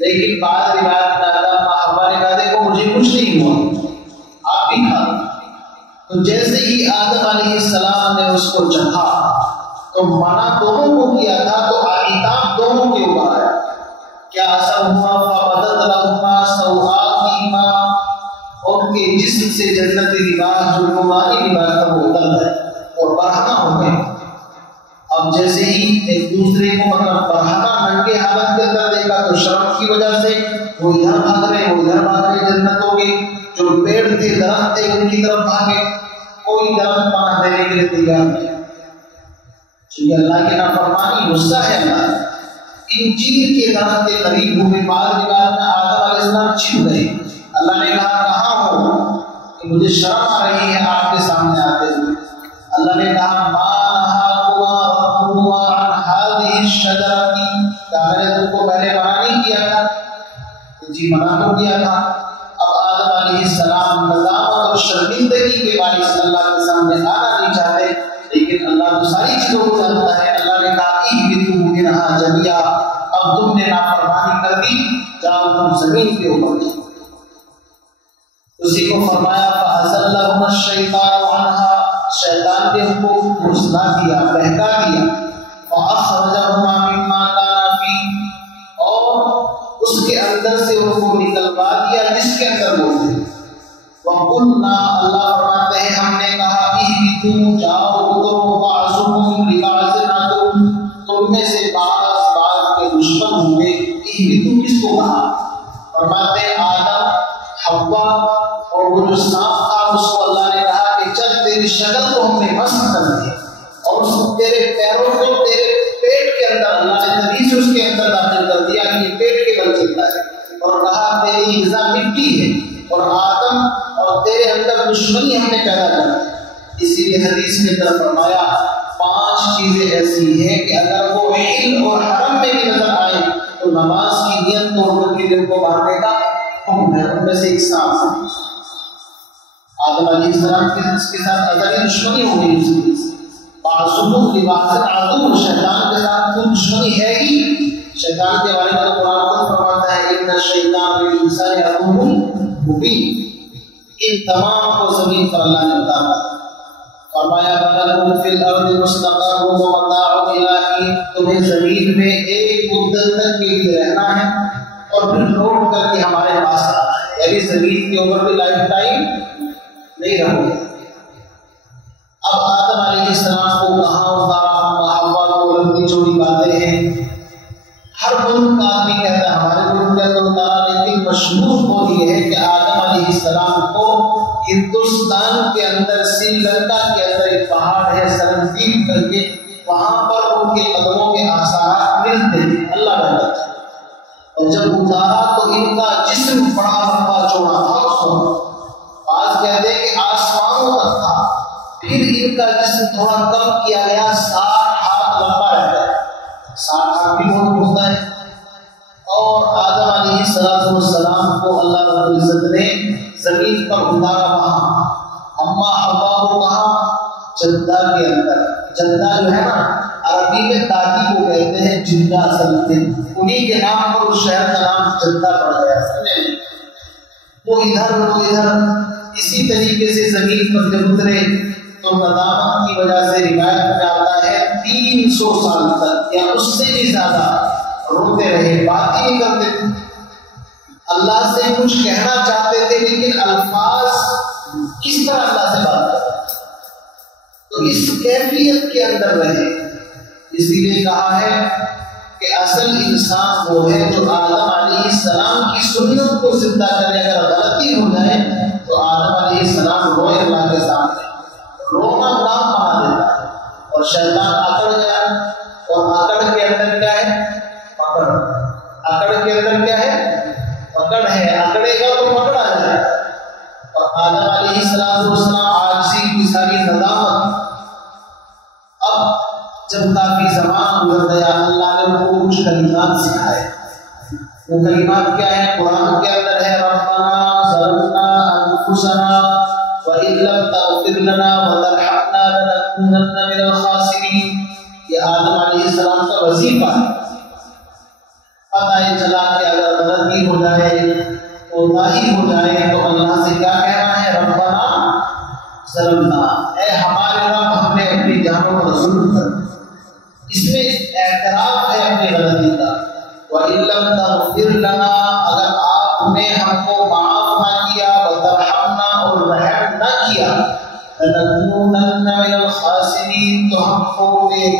لیکن بعض روایت میں اما حوا نے کہا دیکھو مجھے کچھ نہیں ہوا, آپ بھی کھا. تو جیسے ہی آدم علیہ السلام نے اس کو چکھا تو منع دونوں کو کیا تھا, تو عتاب دونوں کے اوپر آیا. کیا اثر ہوا, فبدت لهما سوآتهما, ان کے جسم سے جنت کی لباس جو رومانی لباس تھا وہ اتر گئے اور برہنہ ہو گئے. اب جیسے ہی ایک دوسرے کو مطلب برہنہ ننگے حالت کے اندر دیکھا تو شرم کی وجہ سے وہ ادھر بھاگ رہے, وہ ادھر بھاگ رہے. جنتوں کے جو پیڑ تھے, درخت تھے, ان کی طرف بھاگے. کوئی درخت پناہ دینے کے لیے تیار نہیں, چونکہ اللہ کی نافرمانی غصہ ہے. اللہ انجیر کے درخت کے قریب ہوئے, بعض روایت میں آدم علیہ السلام چھپ گئے. اللہ نے کہا کہاں ہو, کہ مجھے شرم آ رہی ہے آپ کے سامنے آتے ہوئے. اللہ نے کہا ما نہاکما ربکما عن هذه الشجرة, کیا میں نے تم کو پہلے منع نہیں کیا تھا؟ جی منع تو کیا تھا. اب آدم علیہ السلام ندامت اور شرمندگی کے باعث اللہ کے سامنے آنا نہیں چاہتے, لیکن اللہ تو ساری چیزوں کو جانتا ہے. اللہ نے کہا اہبطوا منها جميعا, اب تم نے نافرمانی کر دی, جاؤ تم زمین کے اوپر. اسی کو فرمایا فَأَزَلَّهُمَا الشَّيْطَانُ عَنْهَا, شیطان نے ان کو پھسلا دیا, بہکا دیا. فَأَخْرَجَهُمَا مِمَّا كَانَا فِيهِ, اور اس کے اندر سے ان کو نکلوا دیا جس کے اندر وہ تھے. وَقُلْنَا, اللہ فرماتے ہیں ہم نے کہا کو کہا؟ فرماتے ہیں آدم، حوا اور وہ جو سانپ تھا اس کو اللہ نے کہا کہ چل تیری شکل کو ہم نے مسخ کر دی اور اس تیرے پیروں کو تیرے پیٹ کے اندر اللہ نے تمیز اس کے اندر داخل کر دیا کہ یہ پیٹ کے بل چلتا ہے، اور کہا تیری غذا مٹی ہے اور آدم اور تیرے اندر دشمنی ہم نے پیدا کر دی۔ اسی لیے حدیث میں طرف فرمایا 5 چیزیں ایسی ہیں کہ اگر وہ حل اور حرم میں بھی نظر آئے تو نماز کی نیت توڑ کر کے دل کو باندھنے کا حکم ہے۔ ان میں سے ایک سانپ ہے۔ آدم علیہ السلام کے ساتھ ازلی دشمنی ہو گئی، اس لیے بعضهم لبعض عدو، شیطان کے ساتھ تو دشمنی ہے ہی۔ شیطان کے بارے میں قرآن خود فرماتا ہے ان الشیطان للانسان عدو مبین۔ ان تمام کو زمین پر اللہ نے بتایا، فرمایا وَلَكُمْ فِي الْأَرْضِ مُسْتَقَرٌّ وَمَتَاعٌ إِلَىٰ حِینٍ، تمہیں زمین میں ایک مدت تک کے لیے رہنا ہے اور پھر لوٹ کر کے ہمارے پاس آنا ہے، یعنی زمین کے اوپر بھی لائف ٹائم نہیں رہو گے۔ اب آدم علیہ السلام کو کہاں اتارا، حوا کو لمبی چوڑی باتیں ہیں، ہر ملک کا آدمی کہتا ہے ہمارے ملک کا تو اتارا، لیکن مشہور بات یہ ہے کہ آدم علیہ السلام کو ہندوستان کے اندر سری لنکا کے اندر ایک پہاڑ ہے سرنگیب کر کے، وہاں پر ان کے قدموں کے آثارات ملتے ہیں، اللہ رحمت ہے۔ اور جب اتارا تو ان کا جسم بڑا لمبا چوڑا تھا اس وقت، بعض کہتے ہیں کہ آسمانوں تک تھا، پھر ان کا جسم تھوڑا کم کیا گیا، 60 ہاتھ لمبا رہتا ہے، 60 ہاتھ بھی بہت ہوتا ہے۔ اور آدم علیہ السلام کو اللہ رب العزت نے زمین پر اتارا، وہاں اما حوا کو کہاں، جدہ کے اندر۔ جدہ جو ہے نا عربی میں دادی کو کہتے ہیں، جدہ اصل میں انہی کے نام پر اس شہر کا نام جدہ پڑ گیا۔ وہ ادھر اسی طریقے سے زمین پر جب اترے تو ندامت کی وجہ سے روایت میں آتا ہے 300 سال تک یا اس سے بھی زیادہ روتے رہے، بات ہی نہیں کرتے تھے، اللہ سے کچھ کہنا چاہتے تھے لیکن الفاظ کس طرح اللہ سے بات کرتے، تو اس کیفیت کے اندر رہے۔ اسی لیے کہا ہے کہ اصل انسان وہ ہے جو آدم علیہ السلام کی سنت کو زندہ کرنے، اگر غلطی ہو جائے تو آدم علیہ السلام روئے اللہ کے سامنے، رونا نام بنا دیتا ہے، اور شیطان اکڑ گیا، اور اکڑ کے اندر کیا ہے، پکڑ، اکڑ کے اندر کیا ہے، پکڑ ہے، اکڑے گا تو پکڑا جائے۔ اور آدم علیہ السلام عاجزی کی ساری ندامت، اب جب کافی زمان گزر گیا اللہ نے ان کو کچھ کلمات سکھائے۔ وہ کلمات کیا ہے؟ قرآن کے اندر ہے ربنا ظلمنا انفسنا وَإِن لَّمْ تَغْفِرْ لَنَا وَتَرْحَمْنَا لَنَكُونَنَّ مِنَ الْخَاسِرِينَ۔ یہ آدم علیہ السلام کا وظیفہ ہے۔ پتہ یہ چلا کہ اگر غلطی ہو جائے، کوتاہی ہو جائے تو اللہ سے کیا کہنا ہے، ربنا ظلمنا، اے ہمارے رب ہم نے اپنی جانوں پر ظلم کر دیا۔ اس میں اعتراف ہے اپنی غلطی کا۔ وَإِن لَّمْ تَغْفِرْ لَنَا، اگر آپ نے ہم کو معاف نہ کیا، وَتَرْحَمْنَا اور رحم نہ کیا، لَنَكُونَنَّ مِنَ الْخَاسِرِينَ تو ہم کو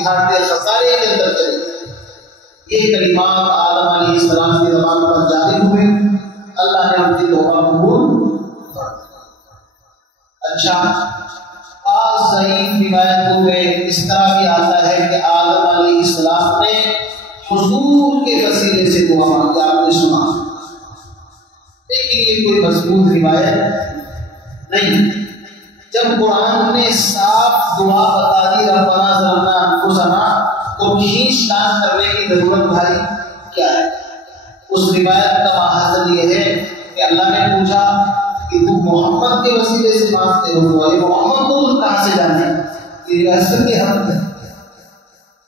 گھاٹے خسارے کے اندر چلے گئے۔ یہ کلمات آدم علیہ السلام کی زبان پر جاری ہوئے، اللہ نے ان کی توبہ قبول کر دیا۔ اچھا، بعض ضعیف روایتوں میں اس طرح بھی آتا ہے کہ آدم علیہ السلام نے حضور کے وسیلے سے دعا مانگی، آپ نے سنا، لیکن یہ کوئی مضبوط روایت نہیں۔ جب قرآن نے صاف دعا بتا دی ربنا ظلمنا انفسنا، تو کھینچ تان کرنے کی ضرورت بھائی کیا ہے؟ اس روایت کا ماحصل یہ ہے کہ اللہ نے پوچھا کہ تم محمد کے وسیلے سے مانگتے ہو، یہ محمد کو تم کہاں سے جانے؟ یہ رسول کے حق ہے۔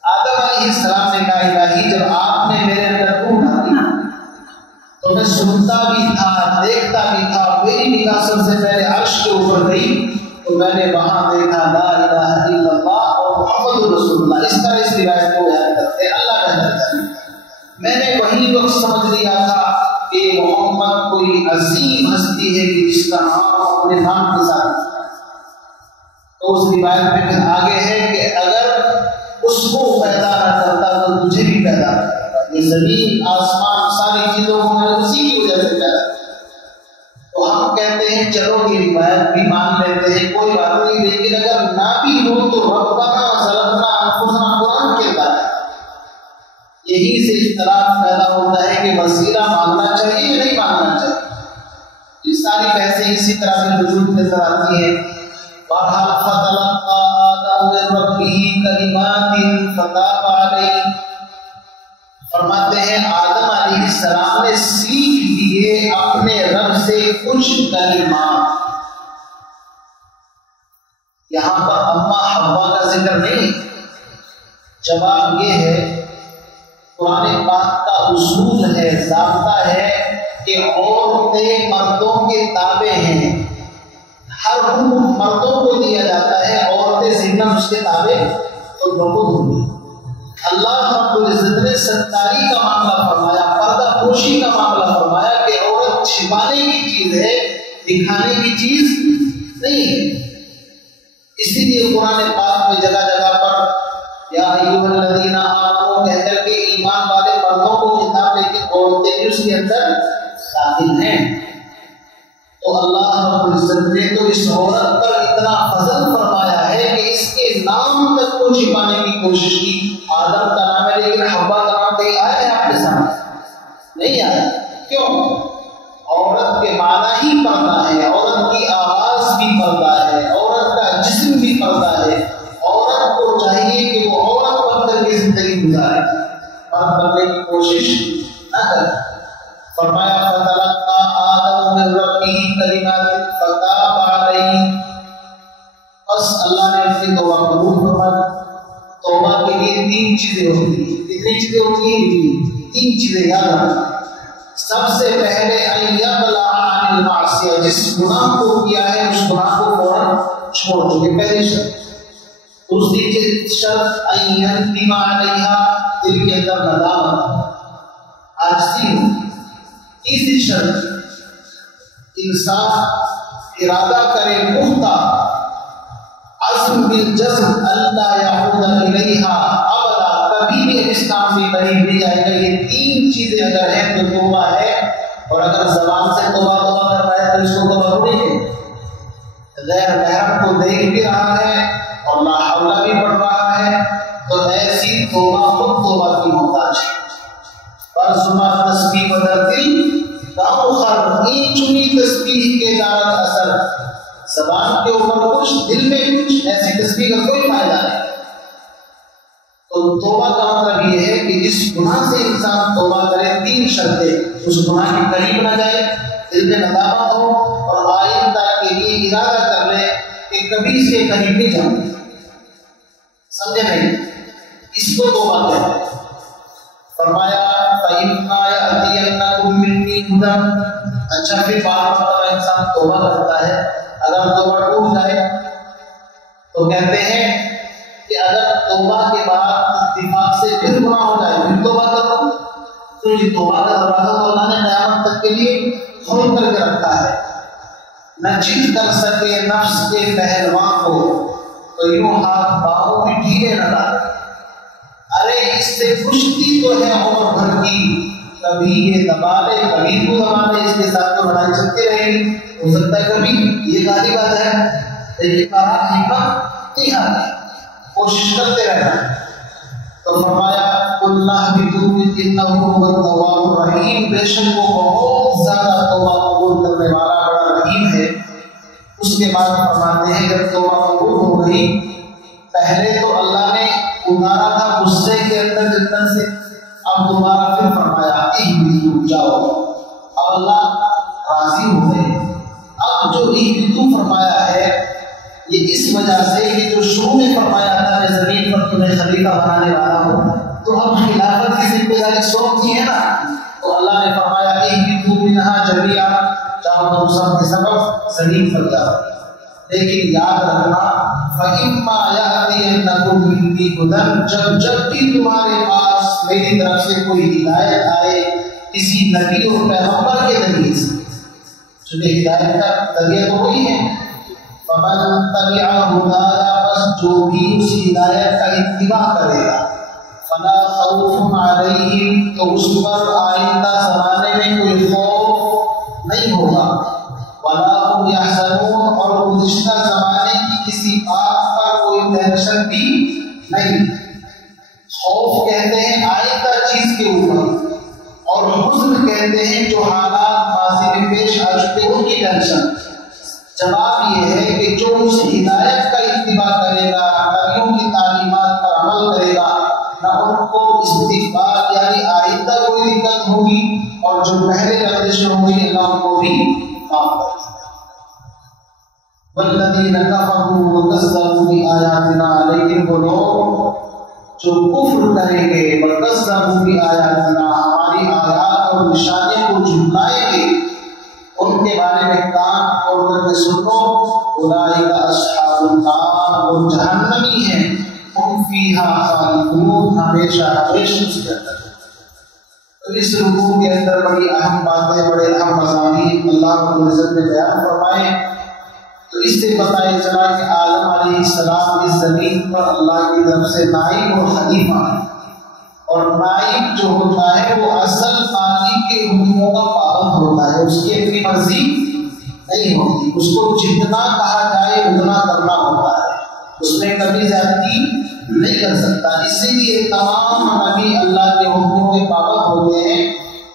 آدم علیہ السلام نے کہا الہی جب آپ نے میرے اندر روح ڈالی تو میں سنتا بھی تھا، دیکھتا بھی تھا، میری نگاہ سب سے پہلے عرش کے اوپر گئی تو میں نے وہاں دیکھا لا الہ الا اللہ اور محمد رسول اللہ۔ اس طرح اس روایت کو بیان کرتے ہیں، اللہ کا نظر ہے۔ میں نے وہی وقت سمجھ لیا تھا کہ محمد کوئی عظیم ہستی ہے کہ جس کا نام اپنے نام کے ساتھ، تو اس روایت میں پھر آگے ہے کہ اگر اس کو پیدا نہ کرتا تو تجھے بھی پیدا نہ کرتا۔ یہ زمین آسمان ساری چیزوں کو میں اسی کی وجہ سے پیدا کیا۔ تو ہم کہتے ہیں چلو یہ روایت بھی مان لیتے ہیں، کوئی بات نہیں، لیکن اگر نہ بھی ہو تو ربنا ظلمنا انفسنا قرآن کہتا ہے۔ یہی سے اختلاف پیدا ہوتا ہے کہ وسیلہ ماننا چاہیے یا نہیں ماننا چاہیے۔ یہ ساری بحثیں اسی طرح سے وجود نظر آتی ہیں۔ بہرحال فتلقى آدم من ربه کلمات فتاب علیہ، فرماتے ہیں آدم علیہ السلام نے سیکھ لیے اپنے رب سے کچھ کلمات۔ یہاں پر اما حوا کا ذکر نہیں، جواب یہ ہے قرآن پاک کا اصول ہے، ضابطہ ہے کہ عورتیں مردوں کے تابع ہیں، ہر حکم مردوں کو دیا جاتا ہے، عورتیں ضمن اس کے تابع تو بہت ہوئی۔ اللہ رب العزت نے ستاری کا معاملہ فرمایا، پردہ پوشی کا معاملہ فرمایا کہ عورت چھپانے کی چیز ہے، دکھانے کی چیز نہیں ہے۔ اسی لیے قرآن پاک میں جگہ جگہ پر یا ایھا الذین آمنوا کہہ کر کے ایمان والے مردوں کو خطاب دے کے عورتیں بھی اس کے اندر داخل ہیں۔ تو اللہ رب العزت نے تو اس عورت پر اتنا فضل فرمایا ہے کہ اس کے نام تک کو چھپانے کی کوشش کی۔ آدم کا نام ہے لیکن حوا کا نام کہیں آیا ہے آپ کے سامنے؟ نہیں آیا۔ کیوں؟ عورت کے معنی ہی پردہ ہے، عورت کی آواز بھی پردہ ہے، عورت کا جسم بھی پردہ ہے۔ عورت کو چاہیے کہ وہ عورت بن کر کے زندگی گزارے، مرد بننے کی کوشش نہ کرے۔ فرمایا فتلقى آدم من ربه کلمات فتاب علیہ، بس اللہ نے اس کی توبہ قبول فرمائی۔ توبہ کے لیے تین چیزیں ہوتی ہیں۔ کتنی چیزیں ہوتی ہیں؟ تین چیزیں یاد رکھنا۔ سب سے پہلے ان یقلع عن المعصیہ، جس گناہ کو کیا ہے اس گناہ کو فوراً چھوڑ دو، یہ پہلی شرط۔ دوسری شرط ان یندم علیہا، دل کے اندر ندامت عاجزی ہو۔ تیسری شرط انسان ارادہ کرے پختہ عزم بالجزم اللہ یعود الیہا ابدا، کبھی بھی اس کام میں نہیں جائے گا۔ یہ تین چیزیں اگر ہیں تو توبہ ہے، اور اگر زبان سے توبہ کر رہا ہے تو اس کو توبہ نہیں ہے۔ غیر محرم کو دیکھ بھی رہا ہے اور لا حول بھی پڑھ رہا ہے تو ایسی توبہ خود توبہ کی محتاج ہے۔ فرضما تسبیح بدل دل کامخر، این چنی تسبیح کے دارت اثر، زبان کے اوپر کچھ دل میں کچھ، ایسی تسبیح کا کوئی فائدہ نہیں۔ تو توبہ کا مطلب یہ ہے کہ جس گناہ سے انسان توبہ کرے، تین شرطیں، اس گناہ کے قریب نہ جائے، دل میں ندامت ہو، اور آئندہ کے لیے ارادہ کر لے کہ کبھی اس کے قریب نہیں جاؤں۔ سمجھے نہیں؟ اس کو توبہ کہتے ہیں۔ فرمایا فَإِمَّا يَأْتِيَنَّكُم مِّنِّي هُدًى، اچھا پھر بار مرتبہ انسان توبہ کرتا ہے، اگر توبہ ٹوٹ جائے تو کہتے ہیں کہ اگر توبہ کے بعد اتفاق سے پھر گناہ ہو جائے پھر توبہ کرو، تو یہ توبہ کا دروازہ تو اللہ نے قیامت تک کے لیے کھول کر کے رکھا ہے۔ نہ جیت کر سکے نفس کے پہلوان کو تو یوں ہاتھ باہوں میں ڈھیلے نہ ڈالے، ارے اس سے کشتی تو ہے عمر بھر کی، کبھی یہ دبا لے کبھی کو دبا لے، اس کے ساتھ تو لڑائی چلتی رہے گی، ہو سکتا ہے کبھی یہ گالی بات ہے، لیکن حکمت نہیں آتی، کوشش کرتے رہنا۔ تو فرمایا اللہ التواب الرحیم، بے شک وہ بہت زیادہ توبہ قبول کرنے والا بڑا رحیم ہے۔ اس کے بعد فرماتے ہیں جب توبہ قبول ہو گئی، پہلے تو اللہ نے اتارا تھا غصے کے اندر جنت سے، اب دوبارہ پھر فرمایا اہبطوا، جاؤ۔ اب اللہ راضی ہو گئے۔ اب جو اہبطوا فرمایا ہے یہ اس وجہ سے کہ جو شروع میں فرمایا تھا کہ زمین پر تمہیں خلیفہ بنانے والا ہو، تو اب خلافت کی ذمہ داری سونپ دی ہے نا، تو اللہ نے فرمایا اہبطوا منہا جمیعا، جاؤ تم سب کے سبب زمین پر جاؤ، لیکن یاد رکھنا فَإِمَّا يَأْتِيَنَّكُم مِّنِّي هُدًى، جب بھی تمہارے پاس میری طرف سے کوئی ہدایت آئے کسی نبی اور پیغمبر کے ذریعے سے، چونکہ ہدایت کا ذریعہ تو وہی ہے، فَمَن تَبِعَ هُدَايَ، بس جو بھی اس ہدایت کا اتباع کرے گا، فلا خوف علیہم، تو اس پر آئندہ زمانے میں کوئی خوف نہیں ہوگا، ولا هم یحزنون، اور گزشتہ زمانے کی کسی بات پر کوئی ٹینشن بھی نہیں۔ خوف کہتے ہیں آئندہ چیز کے اوپر، اور حزن کہتے ہیں جو حالات ماضی میں پیش آ چکے ان کی ٹینشن۔ جواب یہ ہے کہ جو اس ہدایت کا اتباع کرے گا، نبیوں کی تعلیمات پر عمل کرے گا، نہ ان کو استقبال یعنی آئندہ کوئی دقت ہوگی، اور جو پہلے لفظ ہوگی اللہ ان کو بھی معاف کرے گا۔ والذین کفروا وکذبوا بآیاتنا، لیکن وہ لوگ جو کفر کریں گے، وکذبوا بآیاتنا، ہماری آیات اور نشانیوں کو جھٹلائیں گے، ان کے بارے میں کان کھول کر کے سنو، اولئک اصحاب النار، وہ جہنمی ہیں، ہم فیہا خالدون، ہمیشہ ہمیشہ اس کے اندر۔ تو اس رکوع کے اندر بڑی اہم باتیں، بڑے اہم مضامین اللہ رب العزت نے بیان فرمائے۔ تو اس سے پتہ چلا کہ آدم علیہ السلام اس زمین پر اللہ کی طرف سے نائب اور خلیفہ ہے، اور نائب جو ہوتا ہے وہ اصل مالک کے حکموں کا پابند ہوتا ہے، اس کی اپنی مرضی نہیں ہوتی، اس کو جتنا کہا جائے اتنا کرنا ہوتا ہے، اس میں کبھی زیادتی نہیں کر سکتا۔ اسی لیے تمام نبی اللہ کے حکموں کے پابند ہوتے ہیں،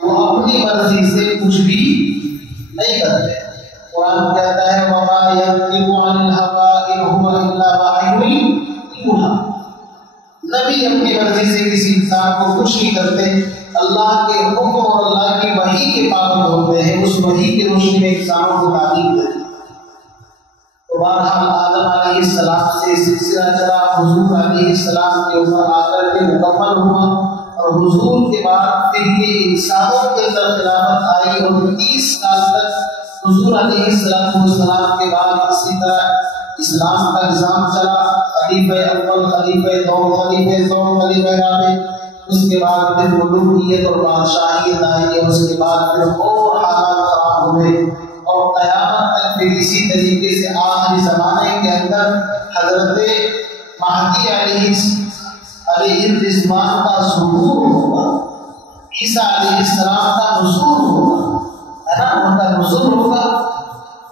وہ اپنی مرضی سے کچھ بھی نہیں کرتے۔ قرآن کہتا ہے وَمَا يَنطِقُ عَنِ الْهَوَىٰ إِنْ هُوَ إِلَّا وَحْيٌ يُوحَىٰ، نبی اپنی مرضی سے کسی انسان کو کچھ نہیں کرتے، اللہ کے حکم اور اللہ کی وحی کے پابند ہوتے ہیں، اس وحی کی روشنی میں انسانوں کو تعلیم دیتے ہیں۔ تو بہرحال آدم علیہ السلام سے سلسلہ چلا، حضور علیہ السلام کے اوپر آ کر کے مکمل ہوا، اور حضور کے بعد پھر یہ انسانوں کے اندر خلافت آئی، اور 30 سال تک حضور علیہ السلام کے بعد اسی طرح اسلام کا نظام چلا، خلیفہ اول، خلیفہ دوم، خلیفہ رابع، اس کے بعد پھر ملوکیت اور بادشاہیت آئی، اور اس کے بعد پھر اور حالات خراب ہوئے، اور قیامت تک پھر اسی طریقے سے آخری زمانے کے اندر حضرت مہدی علیہ الرضوان کا ظہور ہوگا، عیسیٰ علیہ السلام کا نزول ہوگا، ہے نا، ان کا نزول ہوگا،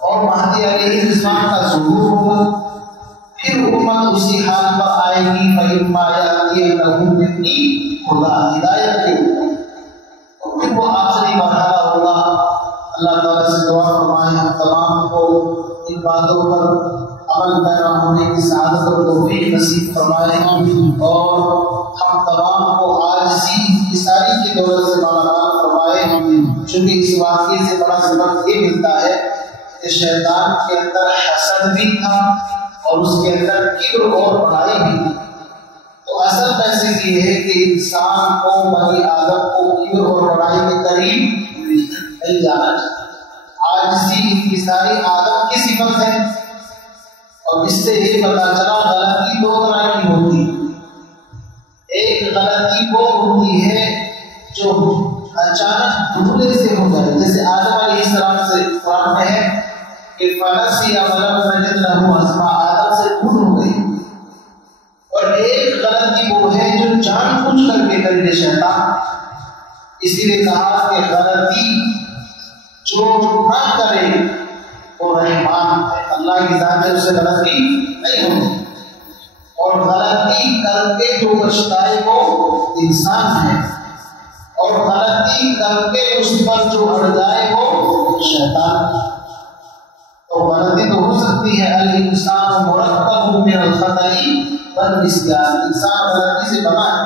اور مہدی علیہ الرضوان کا ظہور ہوگا، پھر امت اسی حال پر آئے گی، فَإِمَّا يَأْتِيَنَّهُم مِّنِّي هُدًى، ہدایت کے اوپر، اور پھر وہ آخری مرحلہ ہوگا۔ اللہ تعالیٰ سے دعا فرمائے ہم تمام کو ان باتوں پر عمل پیرا ہونے کی سعادت اور توفیق نصیب فرمائے، اور ہم تمام کو عاجزی انکساری کی دولت سے مالامال فرمائے۔ چونکہ اس واقعے سے بڑا سبق یہ ملتا ہے کہ شیطان کے اندر حسد بھی تھا، اور اس کے اندر کبر اور بڑائی بھی تھی۔ تو اصل میسج یہ ہے کہ انسان کو، بنی آدم کو کبر اور بڑائی کے قریب نہیں جانا چاہیے۔ عاجزی انکساری آدم کی صفت ہے، اور اس سے یہ پتہ چلا غلطی دو طرح کی ہوتی ہے۔ ایک غلطی وہ ہوتی ہے جو اچانک دھندلے سے ہو جائے، جیسے آدم علیہ السلام سے قرآن میں ہے کہ فنسیا ولم نجد لہ عزما، آدم سے بھول ہو گئی۔ اور ایک غلطی وہ ہے جو جان بوجھ کر کے کرے شیطان، اسی لیے کہا کہ غلطی جو نہ کرے وہ رحمان ہے، اللہ کی ذات ہے، اسے غلطی نہیں ہوتی، اور غلطی کر کے جو پچھتائے وہ انسان ہے، اور غلطی کر کے اس پر جو اڑ جائے وہ شیطان ہے۔ تو غلطی تو ہو سکتی ہے، الانسان مرکب من الخطأ والنسیان، انسان غلطی سے بنا ہے،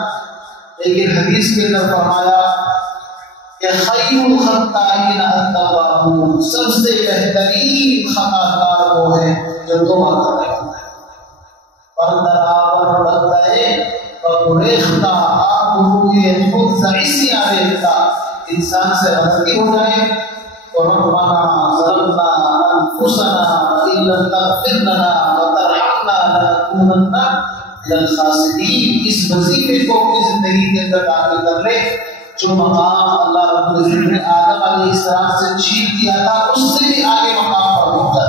لیکن حدیث کے اندر فرمایا کہ خیر الخطائین التوابون، سب سے بہترین خطا کار وہ ہے جو توبہ کرنے والا ہے۔ بردرآور بدتئے وگریختہ آپ روئے خود زعیسی آریختہ، انسان سے غلطی ہو جائے تو ربنا ظلمنا انفسنا وإن لم تغفر لنا وترحمنا لنکونن من الخاسرین، اس وظیفے کو اپنی زندگی کے اندر داخل کر لے جو مقام اللہ رب العزت نے آدم علیہ السلام سے چھین دیا تھا، اس سے بھی آگے مقام پر پہنچا۔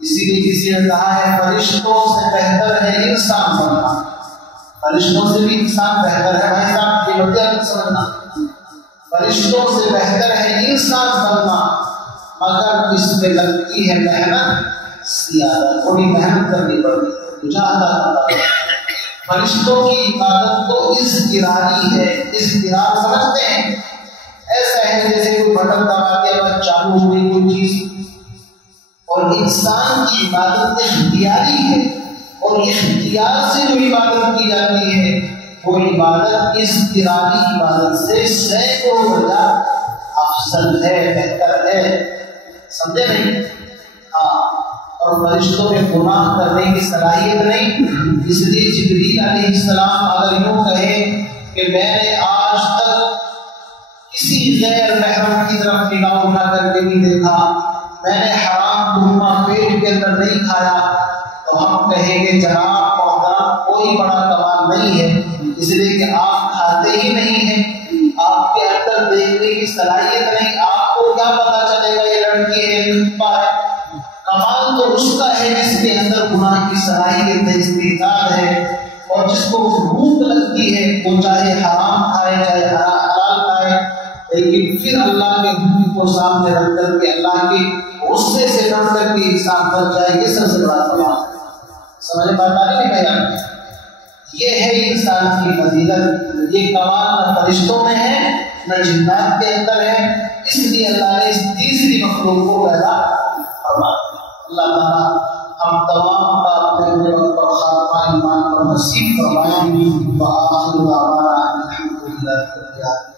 اسی لیے کسی نے کہا ہے فرشتوں سے بہتر ہے انسان بننا، فرشتوں سے بھی انسان بہتر ہے بھائی صاحب، یہ وجہ سمجھنا، فرشتوں سے بہتر ہے انسان بننا، مگر اس میں لگتی ہے محنت زیادہ، تھوڑی محنت کرنی پڑتی ہے، مجاہدہ کرنا۔ فرشتوں کی عبادت تو اضطراری ہے، اضطرار سمجھتے ہیں، ایسا ہے جیسے کوئی بٹن دبا کے بعد چالو ہو گئی کوئی چیز، اور انسان کی عبادت اختیاری ہے، اور اختیار سے جو عبادت کی جاتی ہے وہ عبادت اضطراری عبادت سے سینکڑوں درجہ افضل ہے، بہتر ہے، سمجھے نہیں؟ ہاں، اور فرشتوں میں گناہ کرنے کی صلاحیت نہیں، اس لیے جبریل علیہ السلام اگر یوں کہے کہ میں نے آج تک کسی غیر محرم کی طرف نگاہ اٹھا کر کے نہیں دیکھا، میں نے حرام لقمہ پیٹ کے اندر نہیں کھایا، تو ہم کہیں گے جناب محترم کوئی بڑا کمال نہیں ہے، اس لیے کہ آپ کھاتے ہی نہیں ہیں، آپ کے اندر دیکھنے کی صلاحیت نہیں، آپ کو کیا پتا چلے گا یہ لڑکی ہے کھپا ہے؟ کمال تو اس کا ہے جس کے اندر گناہ کی صلاحیت ہے، استعداد ہے، اور جس کو بھوک لگتی ہے وہ چاہے حرام کھائے چاہے حلال کھائے، لیکن پھر اللہ کے حکم کو سامنے رکھ کر کے اللہ کے غصے سے ڈر کر کے انسان بچ جائے، یہ سب سے بڑا کمال ہے۔ سمجھ بات آ رہی ہے بھائی؟ یہ ہے انسان کی فضیلت، یہ کمال نہ فرشتوں میں ہے نہ جنات کے اندر ہے، اس لیے اللہ نے اس تیسری مخلوق کو پیدا فرمایا۔ اللہ تعالیٰ ہم تمام کا اپنے وقت پر خاتمہ ایمان پر نصیب فرمائیں۔ وآخر دعوانا الحمد للہ رب العالمین۔